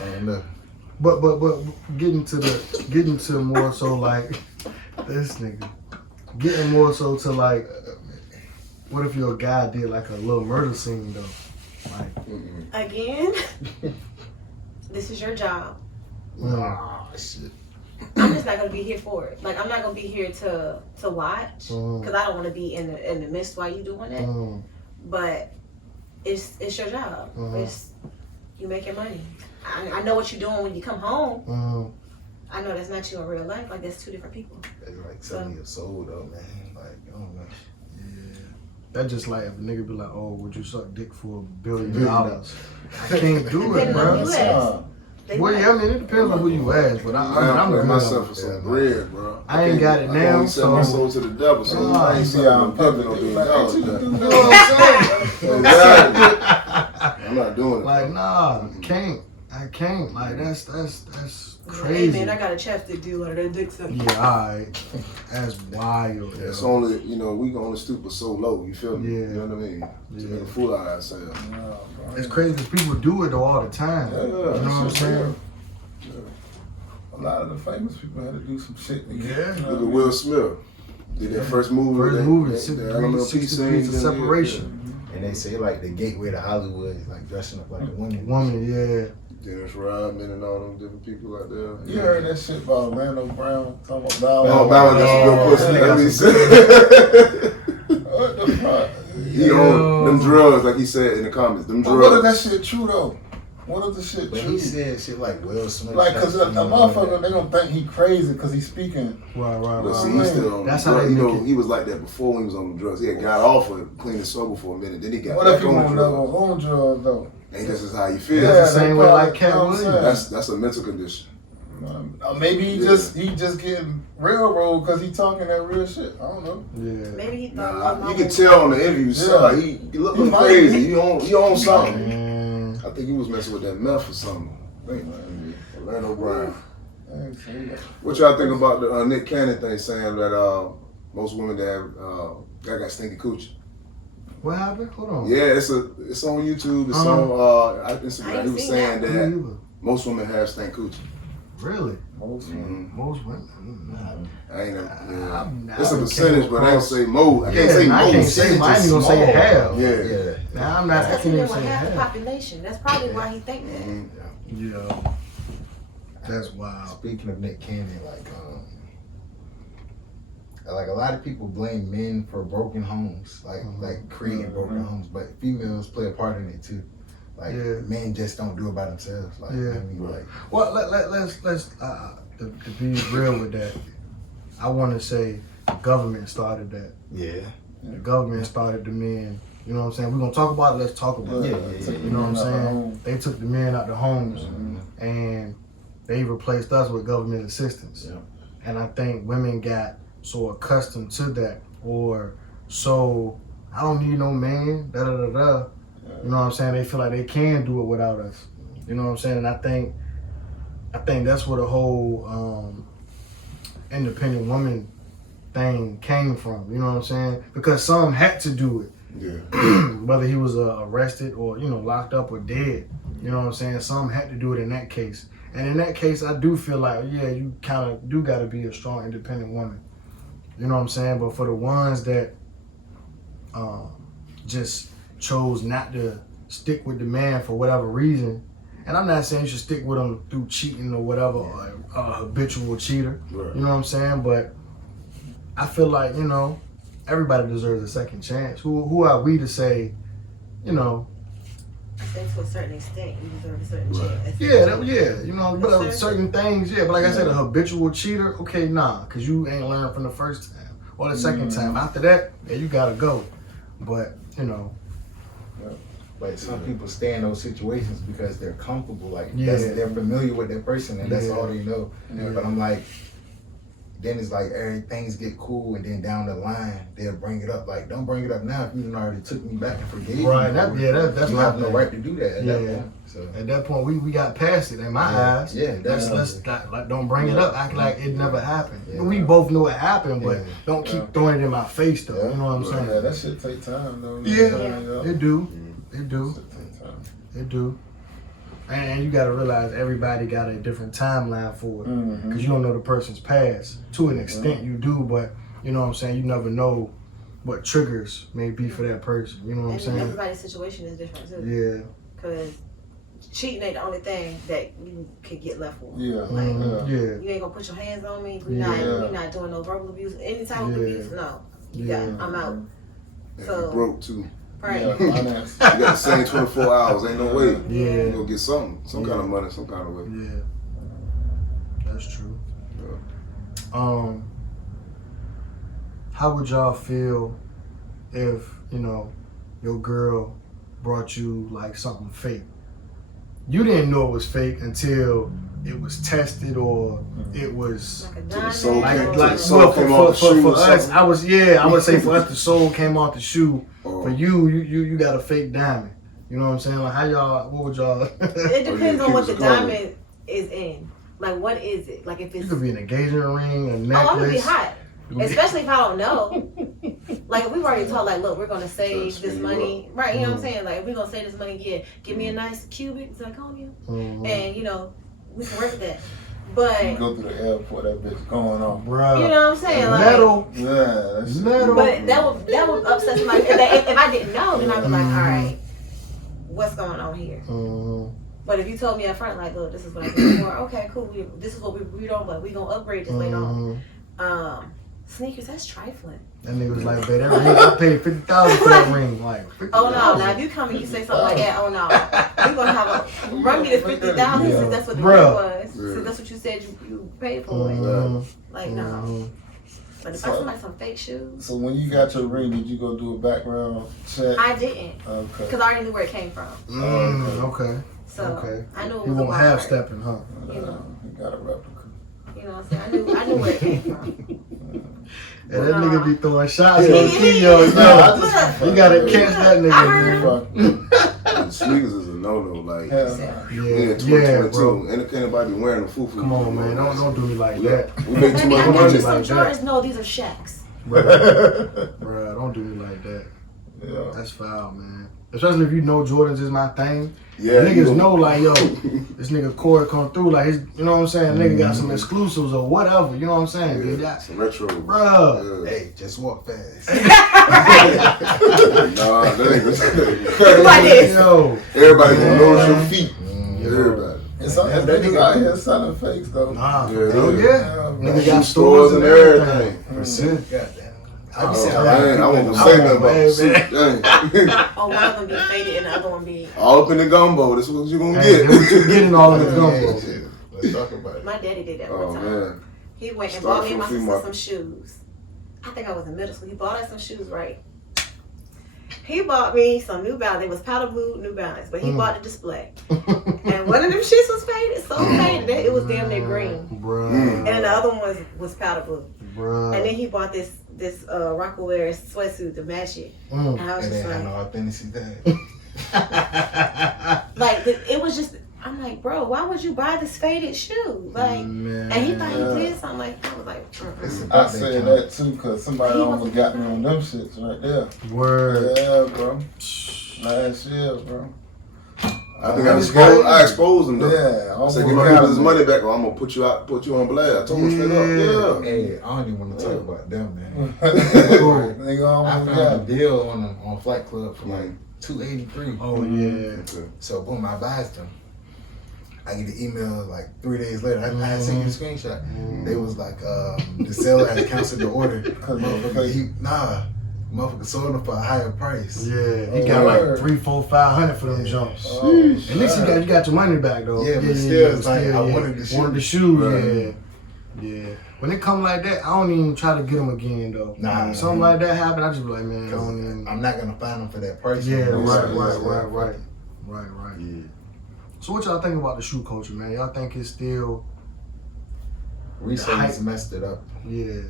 I don't know. But getting to more so like this nigga. Getting more so to like, what if your guy did like a little murder scene though? Like Again, this is your job. Shit. I'm just not gonna be here for it. Like I'm not gonna be here to watch because I don't want to be in the midst while you doing it. But it's your job. It's you making money. I know what you're doing when you come home. I know that's not you in real life. Like that's two different people. That's like selling your soul though, man. Like I don't know. Yeah. That just like if a nigga be like, oh, would you suck dick for $1 billion? I can't do it, bro. Well, yeah, I mean, it depends on who you ask, but I'm putting good myself on for it. some bread, bro. I ain't got it I now, only sell my so soul to the devil, so I ain't see how I'm pumping pumping no on billion you. dollars. You know what I'm saying? Exactly. I'm not doing it. Like, nah, I can't. Like, that's Hey crazy. man, I got a chapstick deal out of that dick sucking. Yeah, alright. That's wild. It's yo. only, we can only stoop but so low, you feel me? Yeah. You know what I mean? To Yeah. make a fool out of ourselves. It's crazy because people do it though all the time. Yeah, You know what I'm saying? A lot of the famous people had to do some shit. Yeah. Look at Will Smith. Did that first movie. First movie, 60 the LMLP degrees of scene, separation. And they say like the gateway to Hollywood is like dressing up like a woman. Woman, yeah. Dennis Rodman and all them different people out there. You heard that shit about Orlando Brown talking about Oh, Bow Wow got some good pussy. yeah. Let me say. What the fuck? He owned them drugs, like he said in the comments. Them But what if drugs. that shit true though? What if the shit But true? he said shit like Will Smith. Like, cause a motherfucker, they gonna think he crazy cause he's speaking. Right. But see, he's still on That's the how drugs. they make it. He was like that before when he was on the drugs. He had got off of clean and sober for a minute. Then he got What if back he on the won't drugs. never own drugs though? And that's just how you feel. That's the they same way probably- like Cat you know what I'm Williams. saying? That's a mental condition. Maybe he Yeah. just getting railroad because he talking that real shit. I don't know. Yeah. Maybe he thought Nah, you can tell on the interview. Yeah. He look He might crazy. be. You own something. Man. I think he was messing with that meth or something. Orlando Brown. What y'all think about the Nick Cannon thing saying that most women that have got stinky coochie? What happened? Hold on. Yeah, it's on YouTube. It's on Instagram. He was saying that most women have stank coochie. Really? Most Most women? I ain't know. I'm- Yeah. It's a I percentage, but I ain't say most. I can't say I can't most. say. I ain't even gonna say half. Yeah. Yeah. Nah, I'm not. I That's can't even even with say half the half. population. That's probably why he think that. Yeah. That's wild. Speaking of Nick Cannon, like a lot of people blame men for broken homes, like creating broken homes, but females play a part in it too. Like Yeah. men just don't do it by themselves. Like, Yeah. I mean, like Well, let's to be real with that. I want to say the government started that. yeah, The government started the men. You know what I'm saying? We're gonna talk about it. Let's talk about it. yeah. You know what I'm saying? They took the men out the homes and they replaced us with government assistance. Yeah. And I think women got so accustomed to that, or so I don't need no man. Da da da da. You know what I'm saying? They feel like they can do it without us. You know what I'm saying? And I think that's where the whole independent woman thing came from. You know what I'm saying? Because some had to do it. Yeah. Whether he was arrested or locked up or dead, you know what I'm saying. Some had to do it in that case, and in that case, I do feel like you kind of do got to be a strong, independent woman. You know what I'm saying. But for the ones that just chose not to stick with the man for whatever reason, and I'm not saying you should stick with him through cheating or whatever, or a habitual cheater. Right. You know what I'm saying. But I feel like everybody deserves a second chance. Who are we to say, I say to a certain extent, you deserve a certain chance. but certain things, but like I said, a habitual cheater, okay, nah, because you ain't learned from the first time or the second time. After that, you gotta go. But, But some people stay in those situations because they're comfortable. Like they're familiar with that person, and that's all they know. But I'm like, then it's like things get cool, and then down the line they'll bring it up. Like, don't bring it up now if you already took me back and forgave me. Right. That's you my have no thing. right to do that at that point. So at that point, we got past it in my eyes. Yeah, let's like, don't bring it up. Act like it never happened. Yeah. We both know it happened, but don't keep throwing it in my face though. You know what I'm saying? Yeah, that shit take time though. It do. It do. Shit take time. It do. And you gotta realize everybody got a different timeline for it. Because you don't know the person's past. To an extent you do, but you know what I'm saying, you never know what triggers may be for that person. You know what I'm saying? Everybody's situation is different too. Yeah. Because cheating ain't the only thing that you could get left with. Yeah. Yeah. You ain't gonna put your hands on me. We not doing no verbal abuse. Any type of abuse, no. I'm out. And So you broke too. right. Yeah, finance. You got the same 24 hours. Ain't no way. Yeah. You gonna get something, some kind of money, some kind of way. Yeah. That's true. Yeah. How would y'all feel if, your girl brought you like something fake? You didn't know it was fake until it was tested or it was Like a the diamond. soul came- like soul came off the shoe for or us, something? I would say for us the soul came off the shoe. Oh. For you got a fake diamond. You know what I'm saying? Like what would y'all It depends Oh, on what keep the it going. diamond is in. Like, what is it? Like, if it it's could be an engagement ring, a necklace. I'm gonna be hot. Especially if I don't know. Like, if we've already told, like, look, we're gonna save Trying to this spin you money. Right, you know what I'm saying? Like, if we're gonna save this money, give me a nice cubic zirconia. And, we can work with that. But, You go to the airport, that bitch going on. Bruh. you know what I'm saying? Like, Metal. Yeah, that's Metal. but that would upset somebody. If I didn't know, then I'd be like, all right, what's going on here? But if you told me up front, like, look, this is what I'm looking for. Okay, cool. This is what we don't, but we gonna upgrade this later on. Sneakers, that's trifling. That nigga was like, babe, I paid $50,000 for that ring. Like, $50,000. Oh no! Now if you come and you say something like that, oh no, we gonna have run me the 50,000 since that's what the ring was. Since that's what you said you paid for it. Like no. But if I somebody some fake shoes, So when you got your ring, did you go do a background check? I didn't, Okay. because I already knew where it came from. Okay. So Okay. I knew it You was a won't half Walmart. stepping, huh? You know. You got a replica. You know what I'm saying? I knew where it came from. And that nigga be throwing shots Yeah. on Keo. You gotta catch that I nigga. heard Dude. Sneakers is a no-no. Like, Yeah, in yeah, bro. 2022, ain't anybody wearing a fufu. Come on, man. Don't do me like that. We make too Let me much I got money. you some like Jordans. No, these are Shaqs. Bruh, don't do me like that. Yeah. That's foul, man. Especially if you know Jordans is my thing. Yeah, Niggas know, like, yo, this nigga Corey come through, like, you know what I'm saying? Nigga got some exclusives or whatever, you know what I'm saying? Yeah, Yeah. some retro. Bruh. Yeah. hey, just walk fast. Nah, that ain't Like this. Yo. Everybody gonna notice your feet. Everybody. And some niggas out here selling fakes though. Nah. Yeah, Hell yeah. yeah. Nigga got Shoe stores and everything. Percent, goddamn. I be Oh, saying, man, I won't even say nothing about the suit. Dang. Oh, one of them be faded and the other one be. All up in the gumbo. This is what you gonna Hey, get. what you getting all of the gumbo? shit. Let's talk about it. My daddy did that Oh one time. man. He went and Start bought me and my from sister Fremont. some shoes. I think I was in middle school. He bought us some shoes, right? He bought me some New Balance. They was powder blue New Balance, but he bought the display. And one of them shits was faded, so faded that it was damn near green. Bruh. And then the other one was powder blue. Bruh. And then he bought this Rockaware sweatsuit to match it. And I was And just then I know like, authenticity that. it was just, I'm like, bro, why would you buy this faded shoe? Like, Man. and he thought he did something like, I was like, I said that too, cause somebody almost got me on them shits right there. Word. Yeah, bro. Last year, bro. I think I exposed him though. Yeah. I said, give my his money back or I'm gonna put you on blast. I told him straight up. Yeah. Hey, I don't even want to talk about them, man. Nigga I almost found got a me. deal on Flight Club for like $283. Oh, yeah. Okay. So boom, I buys them. I get the email like 3 days later. I had seen the screenshot. They was like, the seller had canceled the order. Motherfucker sold them for a higher price. Yeah, he got like 300, 400, 500 for them jumps. Oh, At least you got your money back though. Yeah, but still, it's like, I wanted the Wanted the shoes. shoes, yeah. when it come like that, I don't even try to get them again though. Nah, when something like that happen, I just be like, man, I don't even. I'm not gonna find them for that price. Yeah, Right. Right. Yeah. So what y'all think about the shoe culture, man? Y'all think it's still Resellers messed it up. yeah.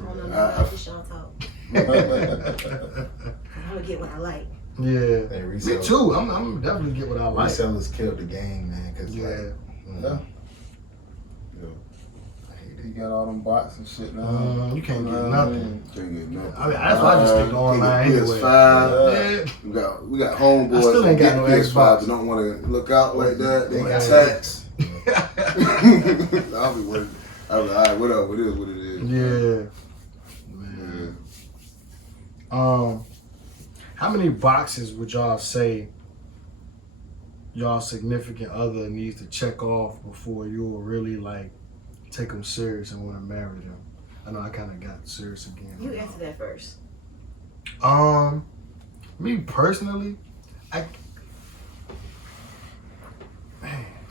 I don't know about this y'all talk. I'm gonna get what I like. Yeah. They Me too. I'm definitely get what I like. Resellers killed the game, man. Cause Yeah. Yeah. I hate You it. got all them bots and shit now. You can't get nothing. Can't get nothing. I mean, that's why I just stick to online Can't get anyway. PS5. Yeah. We got homeboys I still that ain't got get no PS5 Xbox. that don't want to look out like that. They Yeah. got tax. I'll be worried. I'll be like, all right, whatever. It is what it is. Yeah. Man. How many boxes would y'all say y'all significant other needs to check off before you'll really like take them serious and want to marry them? I know I kind of got serious again. You answer that first. Me personally,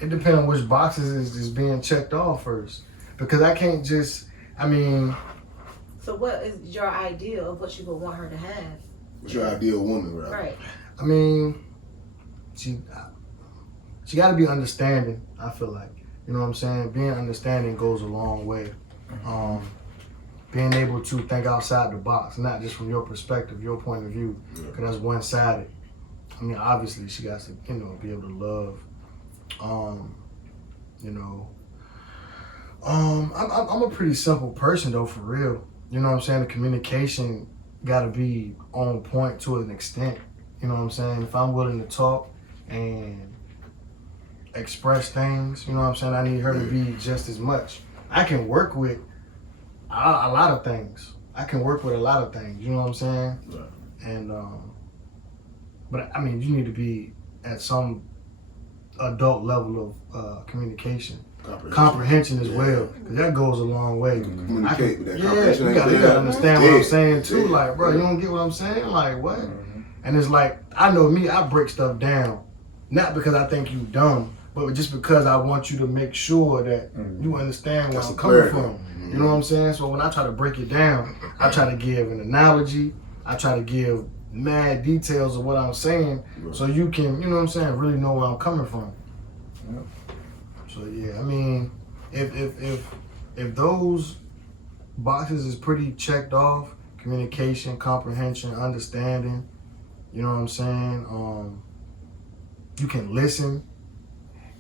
it depends on which boxes is being checked off first, because I can't just. I mean, So what is your ideal of what you would want her to have? What's your ideal woman, right? Right. I mean, she got to be understanding. I feel like, you know what I'm saying. Being understanding goes a long way. Being able to think outside the box, not just from your perspective, your point of view, because that's one-sided. I mean, obviously, she got to, be able to love. I'm a pretty simple person though, for real. You know what I'm saying? The communication got to be on point to an extent. You know what I'm saying? If I'm willing to talk and express things, you know what I'm saying? I need her to be just as much. I can work with a lot of things. You know what I'm saying? Right. And but I mean, you need to be at some adult level of communication. Comprehension as well, because that goes a long way. Communicate with that. Yeah, Comprehension you ain't gotta there. understand what I'm saying too. Yeah. Like, bro, you don't get what I'm saying? Like, what? And it's like, I know me, I break stuff down, not because I think you dumb, but just because I want you to make sure that you understand where That's I'm the coming clarity. from. You know what I'm saying? So when I try to break it down, I try to give an analogy. I try to give mad details of what I'm saying, so you can, you know what I'm saying, really know where I'm coming from. Yep. So yeah, I mean, if those boxes is pretty checked off, communication, comprehension, understanding, you know what I'm saying, you can listen.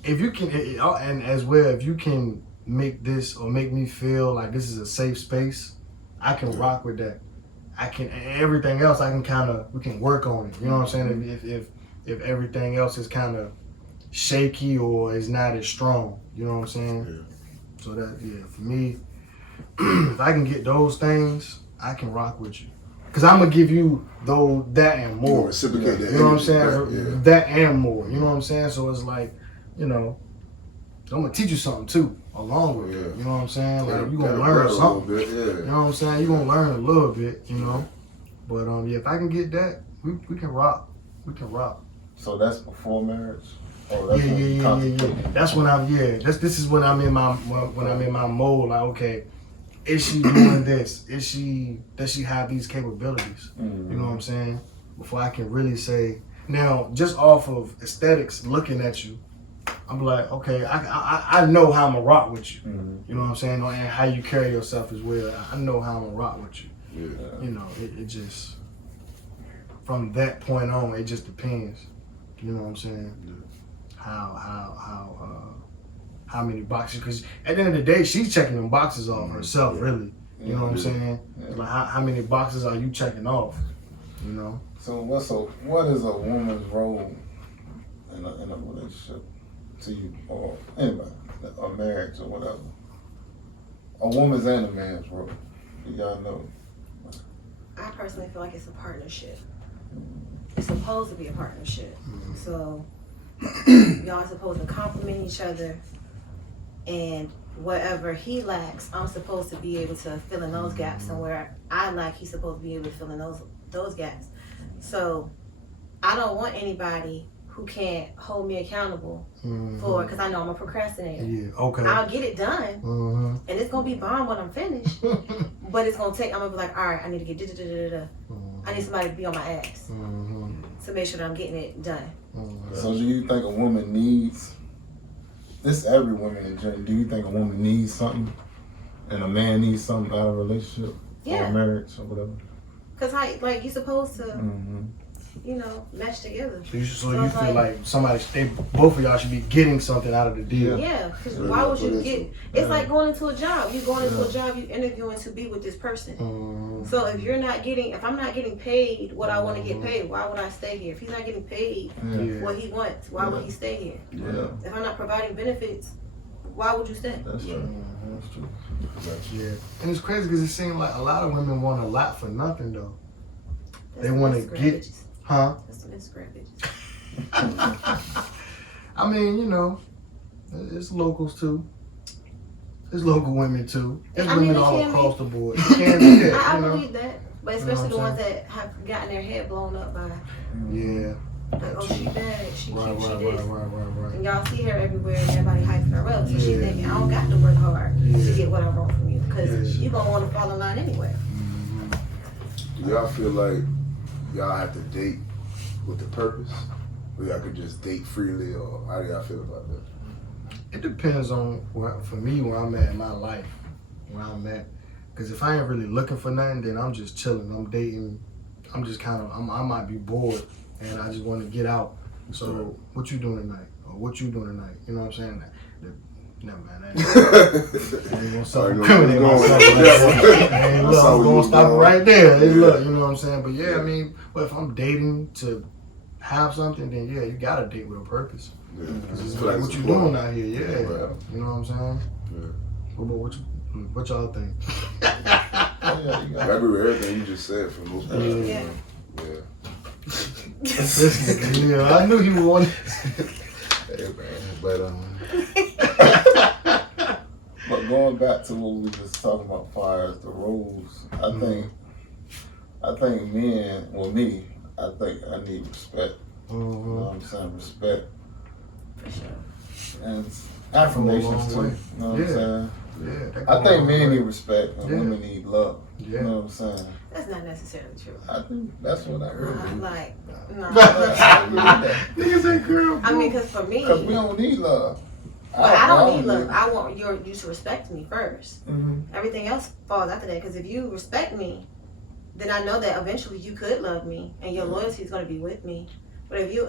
If you can, and as well, if you can make this or make me feel like this is a safe space, I can rock with that. I can, everything else I can we can work on it. You know what I'm saying? If everything else is kind of shaky or is not as strong, you know what I'm saying? Yeah. So that, for me, if I can get those things, I can rock with you. Cause I'm gonna give you that and more. Reciprocate that. You know what I'm saying? Right, yeah. That and more. You know what I'm saying? So it's like, I'm gonna teach you something too, along with it. You know what I'm saying? Like, you gonna learn something. Bit, yeah. You know what I'm saying? You gonna learn a little bit, But if I can get that, we can rock. We can rock. So that's before marriage. Oh, that's Yeah. That's when this is when I'm in my mode. Like, okay, is she doing this? Does she have these capabilities? Mm-hmm. You know what I'm saying? Before I can really say. Now, just off of aesthetics, looking at you, I'm like, okay, I know how I'm gonna rock with you. Mm-hmm. You know what I'm saying? And how you carry yourself as well. I know how I'm gonna rock with you. Yeah. It just, from that point on, it just depends. You know what I'm saying? Yeah. How many boxes? Because at the end of the day, she's checking them boxes off herself, really. You know what I'm saying? Yeah. Like, how many boxes are you checking off? So what is a woman's role in a relationship to you, or anybody, a marriage or whatever? A woman's and a man's role. Do y'all know? I personally feel like it's a partnership. It's supposed to be a partnership. So y'all are supposed to complement each other, and whatever he lacks, I'm supposed to be able to fill in those gaps, and where I lack, he's supposed to be able to fill in those gaps. So I don't want anybody who can't hold me accountable Mm-hmm. for, because I know I'm a procrastinator. Yeah. Okay. I'll get it done, Mm-hmm. and it's gonna be bomb when I'm finished. But it's gonna take. I'm gonna be like, all right, I need to get I need somebody to be on my ass Mm-hmm. to make sure that I'm getting it done. Mm-hmm. So do you think a woman needs, this every woman in general, do you think a woman needs something and a man needs something out of a relationship or Yeah, a marriage or whatever? because like you're supposed to, Mm-hmm. mesh together. So you So feel like both of y'all should be getting something out of the deal. Yeah, because Really why would you put it get? to- It's like going into a job. You going into a job. You interviewing to be with this person. Mm-hmm. So if I'm not getting paid what I want to get paid, why would I stay here? If he's not getting paid Yeah. what he wants, why would he stay here? Yeah, If I'm not providing benefits, why would you stay? that's true. Mhm. That's true. Yeah. And it's crazy because it seems like a lot of women want a lot for nothing though. That's They the wanna Instagram get- bitches. Huh? That's the Instagram bitches. I mean, it's locals too. It's local women too. It's I mean, women it all can across be. the board. You can't do that, I you know? believe that, but You know especially the what I'm ones that have gotten their head blown up by, Yeah. like, oh, she bad, she Right, cute, she right, this. right. And y'all see her everywhere and everybody hyping her up. So she Yeah. thinking, I don't got to work hard to Yeah. get what I want from you. Because Yeah. you going to want to fall in line anyway. Mm-hmm. Do y'all feel like y'all have to date with the purpose? Or y'all could just date freely, or how do y'all feel about that? It depends on where I'm at in my life, where I'm at. Because if I ain't really looking for nothing, then I'm just chilling. I'm dating. I'm just I might be bored and I just want to get out. So what you doing tonight? Or what you doing tonight? You know what I'm saying? Never mind. I ain't gonna self-incriminate myself. I was gonna stop it right there. Hey, look, you know what I'm saying? But yeah, I mean, but if I'm dating to have something, then yeah, you gotta date with a purpose. Yeah. Cause it's Feel like like what it's you important. doing out here, yeah. Right. You know what I'm saying? Yeah. What y'all think? Yeah, you I got agree with everything you just said for the most part. Yeah. Yeah. This nigga, yeah, I knew he would want. Hey, man, but But going back to what we were just talking about, far as the roles, I think men, well me, I think I need respect. You know what I'm saying? Respect For sure. and affirmations Go a too. long You way. know what I'm saying? Yeah, that I go think on. men need respect and Yeah. women need love. You Yeah. know what I'm saying? That's not necessarily true. I think that's what I heard. I'm like, no. Niggas ain't girl. I mean, because for me, Because we don't need love. but I don't need love. I want you to respect me first. Mm-hmm. Everything else falls after that. Because if you respect me, then I know that eventually you could love me and your loyalty is going to be with me. But if you,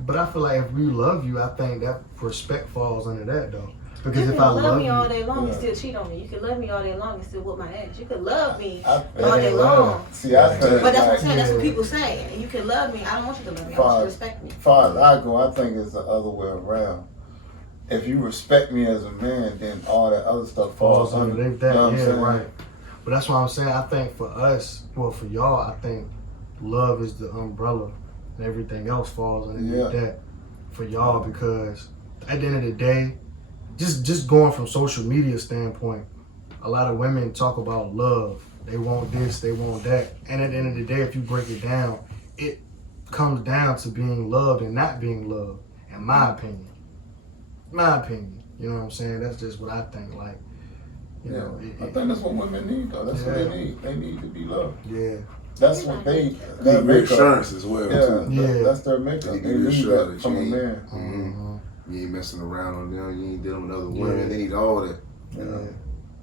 But I feel like if we love you, I think that respect falls under that though. you Because can if I love me you, all day long and Yeah. still cheat on me. You can love me all day long and still whoop my ass. You could love me I all day long. See, I think But that's what I'm like, saying. That's what Yeah. people say. You can love me. I don't want you to love me. I want you to respect me. far as I go, I think it's the other way around. If you respect me as a man, then all that other stuff falls falls under under. that. You know what I'm Yeah, saying? right. But that's what I'm saying. I think for us, well, for y'all, I think love is the umbrella, and everything else falls underneath Yeah. that for y'all. Because at the end of the day, just going from social media standpoint, a lot of women talk about love. They want this, they want that, and at the end of the day, if you break it down, it comes down to being loved and not being loved. In my opinion, you know what I'm saying? That's just what I think. Like, you Yeah, know, I think that's what women need though. That's what Yeah. they need. They need to be loved. yeah. That's what they. Need That makeup. reassurance as well, Yeah, too. Yeah. that's their makeup. They They need need reassurance that that from a you man. Mhm. You ain't messing around on them. You ain't dealing with other women. Yeah. They need all that. Yeah.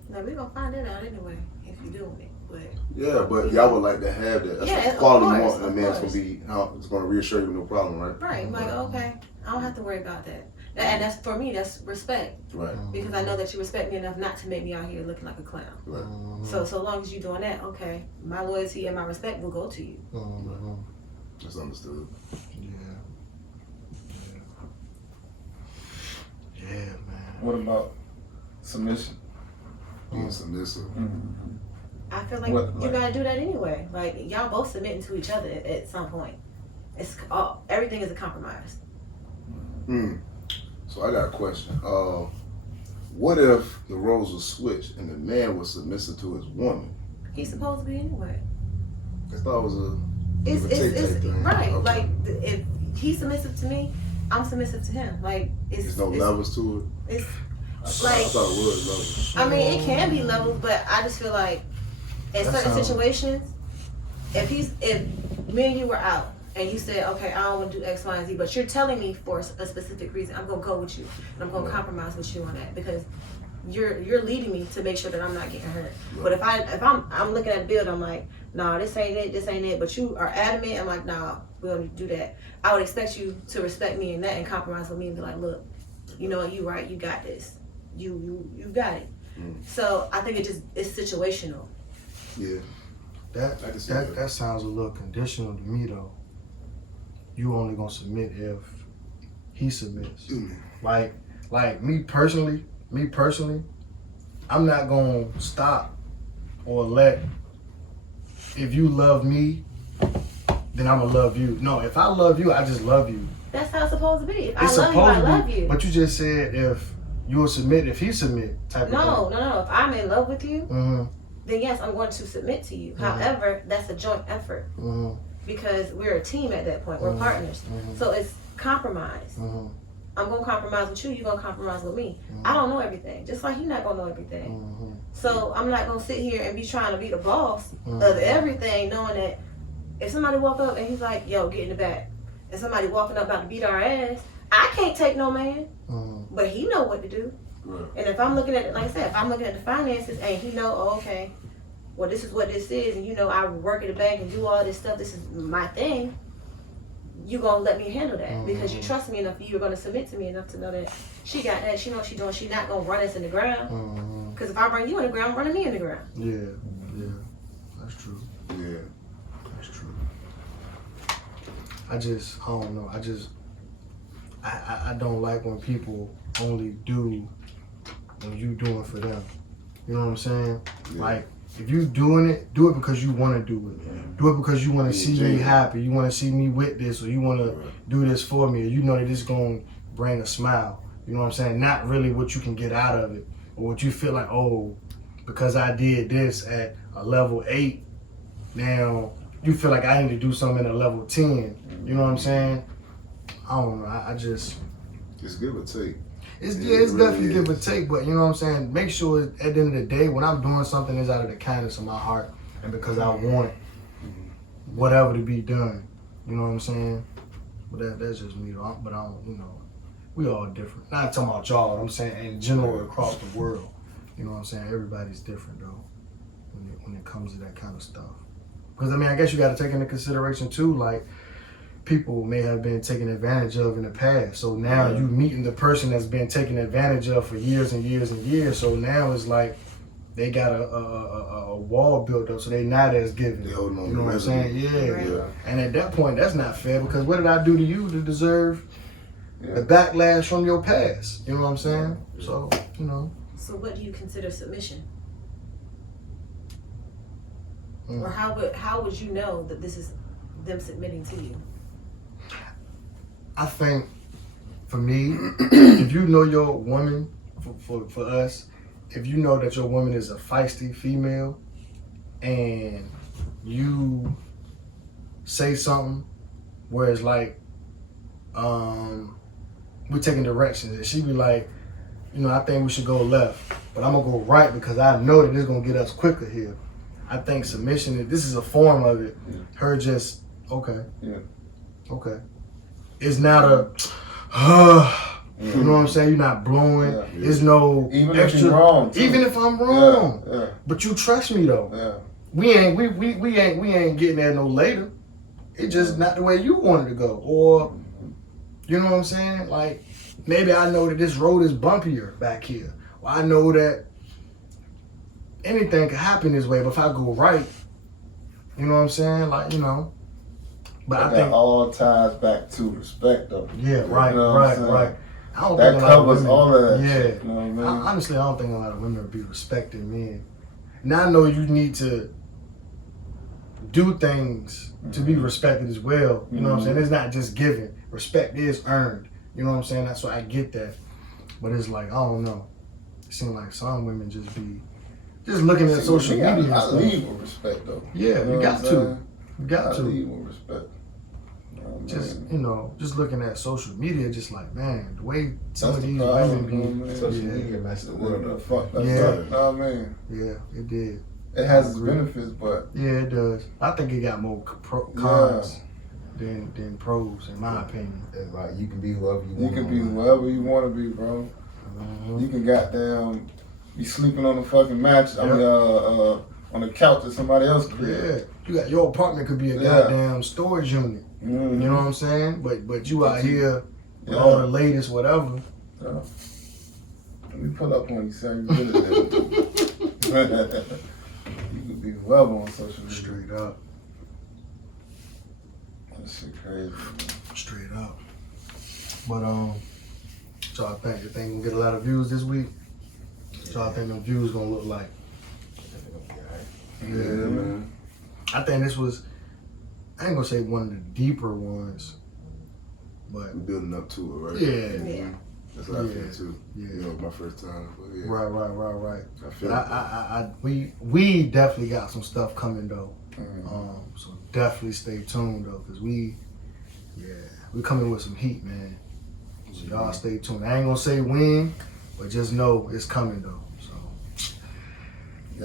Now we're gonna find that out anyway if you're doing it. But Yeah, but y'all would like to have that. That's Yeah, the of quality you course, want. A of man's course. gonna be, it's gonna reassure you, no problem, right? right, I'm like, okay, I don't have to worry about that. And that's for me. That's respect Right, because I know that you respect me enough not to make me out here looking like a clown. right. Mhm. So long as you're doing that, okay, my loyalty and my respect will go to you. Mhm. That's understood. Yeah. Yeah, man. What about submission? Being submissive. Mm-hmm. I feel like What, you like- gotta do that anyway. Like y'all both submitting to each other at some point. It's all, everything is a compromise. So I got a question. What if the roles were switched and the man was submissive to his woman? He's supposed to be anyway. I thought it was a It's give and take type thing. right. Okay. Like if he's submissive to me, I'm submissive to him. Like There's no levels to it. It's I like thought it was levels. I mean, it can be levels, but I just feel like in certain situations, if me and you were out and you said, okay, I don't want to do X, Y, and Z, but you're telling me for a specific reason, I'm gonna go with you and I'm gonna compromise with you on that because you're leading me to make sure that I'm not getting hurt. But if I'm looking at the bill, I'm like, nah, this ain't it. But you are adamant. I'm like, nah, we don't do that. I would expect you to respect me in that and compromise with me and be like, look, you know what, you right, you got this. You got it. So I think it's situational. Yeah. That sounds a little conditional to me though. You only gonna submit if he submits. Like me personally, I'm not gonna stop or let, if you love me, then I'm gonna love you. No, if I love you, I just love you. That's how it's supposed to be. If It's I love you, I love you. But you just said if you'll submit, if he submit type of thing. No. If I'm in love with you, Mm-hmm. then yes, I'm going to submit to you. However, that's a joint effort because we're a team at that point. We're partners. So it's compromise. I'm going to compromise with you. You're going to compromise with me. I don't know everything. Just like you're not going to know everything. So I'm not going to sit here and be trying to be the boss of everything, knowing that if somebody walk up and he's like, yo, get in the back, and somebody walking up about to beat our ass, I can't take no man. But he know what to do. Right. And if I'm looking at it, like I said, if I'm looking at the finances and he know, oh, okay, well, this is what this is, and you know I work at the bank and do all this stuff, this is my thing, you gonna let me handle that because you trust me enough, you're gonna submit to me enough to know that she got that, she know what she's doing, she's not gonna run us in the ground. Because if I run you in the ground, I'm running me in the ground. Yeah, that's true. Yeah. That's true. I don't know. I don't like when people only do when you doing for them. You know what I'm saying? Yeah. Like, if you doing it, do it because you want to do it. Do it because you want to see me happy. You want to see me with this, or you want to do this for me, or you know that this is going to bring a smile. You know what I'm saying? Not really what you can get out of it, or what you feel like, oh, because I did this at a level 8, now you feel like I need to do something at a level 10. You know what I'm saying? I don't know. I just... It's give or take. It's definitely give or take, but you know what I'm saying? Make sure at the end of the day, when I'm doing something, it's out of the kindness of my heart and because I want whatever to be done. You know what I'm saying? But that's just me though. But I don't, you know, we all different. Not talking about y'all, I'm saying in general across the world. You know what I'm saying? Everybody's different though when it comes to that kind of stuff. Because I mean, I guess you got to take into consideration too, like, people may have been taken advantage of in the past. So now you meeting the person that's been taken advantage of for years and years and years. So now it's like they got a wall built up, so they not as giving. They holding on. You know what I'm saying? Right. Yeah. And at that point, that's not fair because what did I do to you to deserve the backlash from your past? You know what I'm saying? So, you know. So what do you consider submission? Or how would you know that this is them submitting to you? I think, for me, if you know your woman, for us, if you know that your woman is a feisty female and you say something where it's like, we're taking directions and she be like, you know, I think we should go left, but I'm gonna go right because I know that it's gonna get us quicker here. I think submission, this is a form of it. Her just, okay. Yeah. Okay. It's not a, you know what I'm saying? You're not blowing. Yeah. It's no Even extra. if you're wrong. Too. Even if I'm wrong. Yeah. But you trust me though. Yeah. We ain't getting there no later. It's just not the way you wanted to go. Or, you know what I'm saying? Like, maybe I know that this road is bumpier back here. Or I know that anything can happen this way, but if I go right, you know what I'm saying? Like, you know. But I think that all ties back to respect, though. Yeah, right, you know right. I don't that think a lot of covers women, all of that. Yeah, Shit, you know what I mean? honestly, I don't think a lot of women would be respecting men. Now I know you need to do things to be respected as well. You know what I'm saying? It's not just given. Respect is earned. You know what I'm saying? That's why I get that. But it's like, I don't know. It seems like some women just be just looking at social media and I stuff. lead with respect, though. Yeah, You know you what got I'm to. saying? You got I to. lead with respect. just just looking at social media, just like, man, the way some of these problem, women be. Social media messed the world up. Fuck that. Yeah. You know what I mean? Yeah, it did. It has its benefits, but Yeah, it does. I think it got more cons than pros, in my opinion. It's like you can be whoever you you want. can be whoever you want to be, bro. You can goddamn be sleeping on the fucking match. I mean, on the couch at somebody else's crib. Yeah, your apartment could be a goddamn storage unit. Mm-hmm. You know what I'm saying? But you out here with all the latest whatever. Yeah. Let me pull up on you, sir. You really did. You could be whoever on social media. Straight up. That shit crazy. Straight up. But so I think you think we'll get a lot of views this week. So I think the views gonna look like. Yeah, man. I think this was, I ain't gonna say one of the deeper ones, but We're building up to it, right? yeah. That's what I feel too. Yeah. You know, my first time. But yeah. Right. I feel But we definitely got some stuff coming though. So definitely stay tuned though, cause we coming with some heat, man. So y'all stay tuned. I ain't gonna say when, but just know it's coming though. So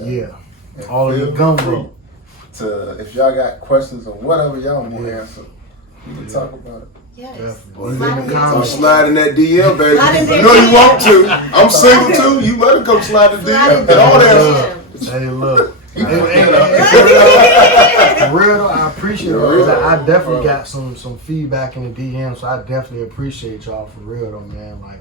yeah. And All of the feel gumbo. free to, if y'all got questions or whatever y'all want to answer, we can talk about it. Yes. Definitely. Slide Leave in in the your I'm comments. DM. sliding that DM, baby. Slide in You know you want to. I'm single too. You better come slide the Slide in DM. Get all that. DM. Hey, look. You Hey, can hey, get up. hey, for real though, I appreciate it. Yeah, Because real. I definitely got some feedback in the DM, so I definitely appreciate y'all for real though, man. Like,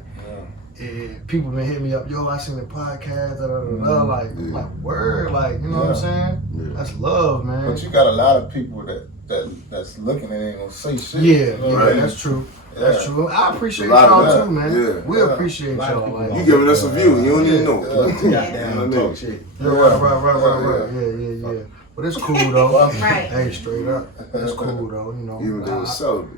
people been hitting me up, yo, I seen the podcast, like, I'm like, word, like, you know what I'm saying? Yeah. That's love, man. But you got a lot of people that's looking and ain't gonna say shit. Yeah, You know what I mean? that's true. That's Yeah. true. I appreciate A lot of y'all that. too, man. Yeah. We Yeah. appreciate A lot of y'all. people Like, You giving us a view. You don't even know. Goddamn Yeah. talk shit. yeah, right. Yeah. But it's cool though. Right. Hey, straight up. It's cool though, you know. Even though it's celibate.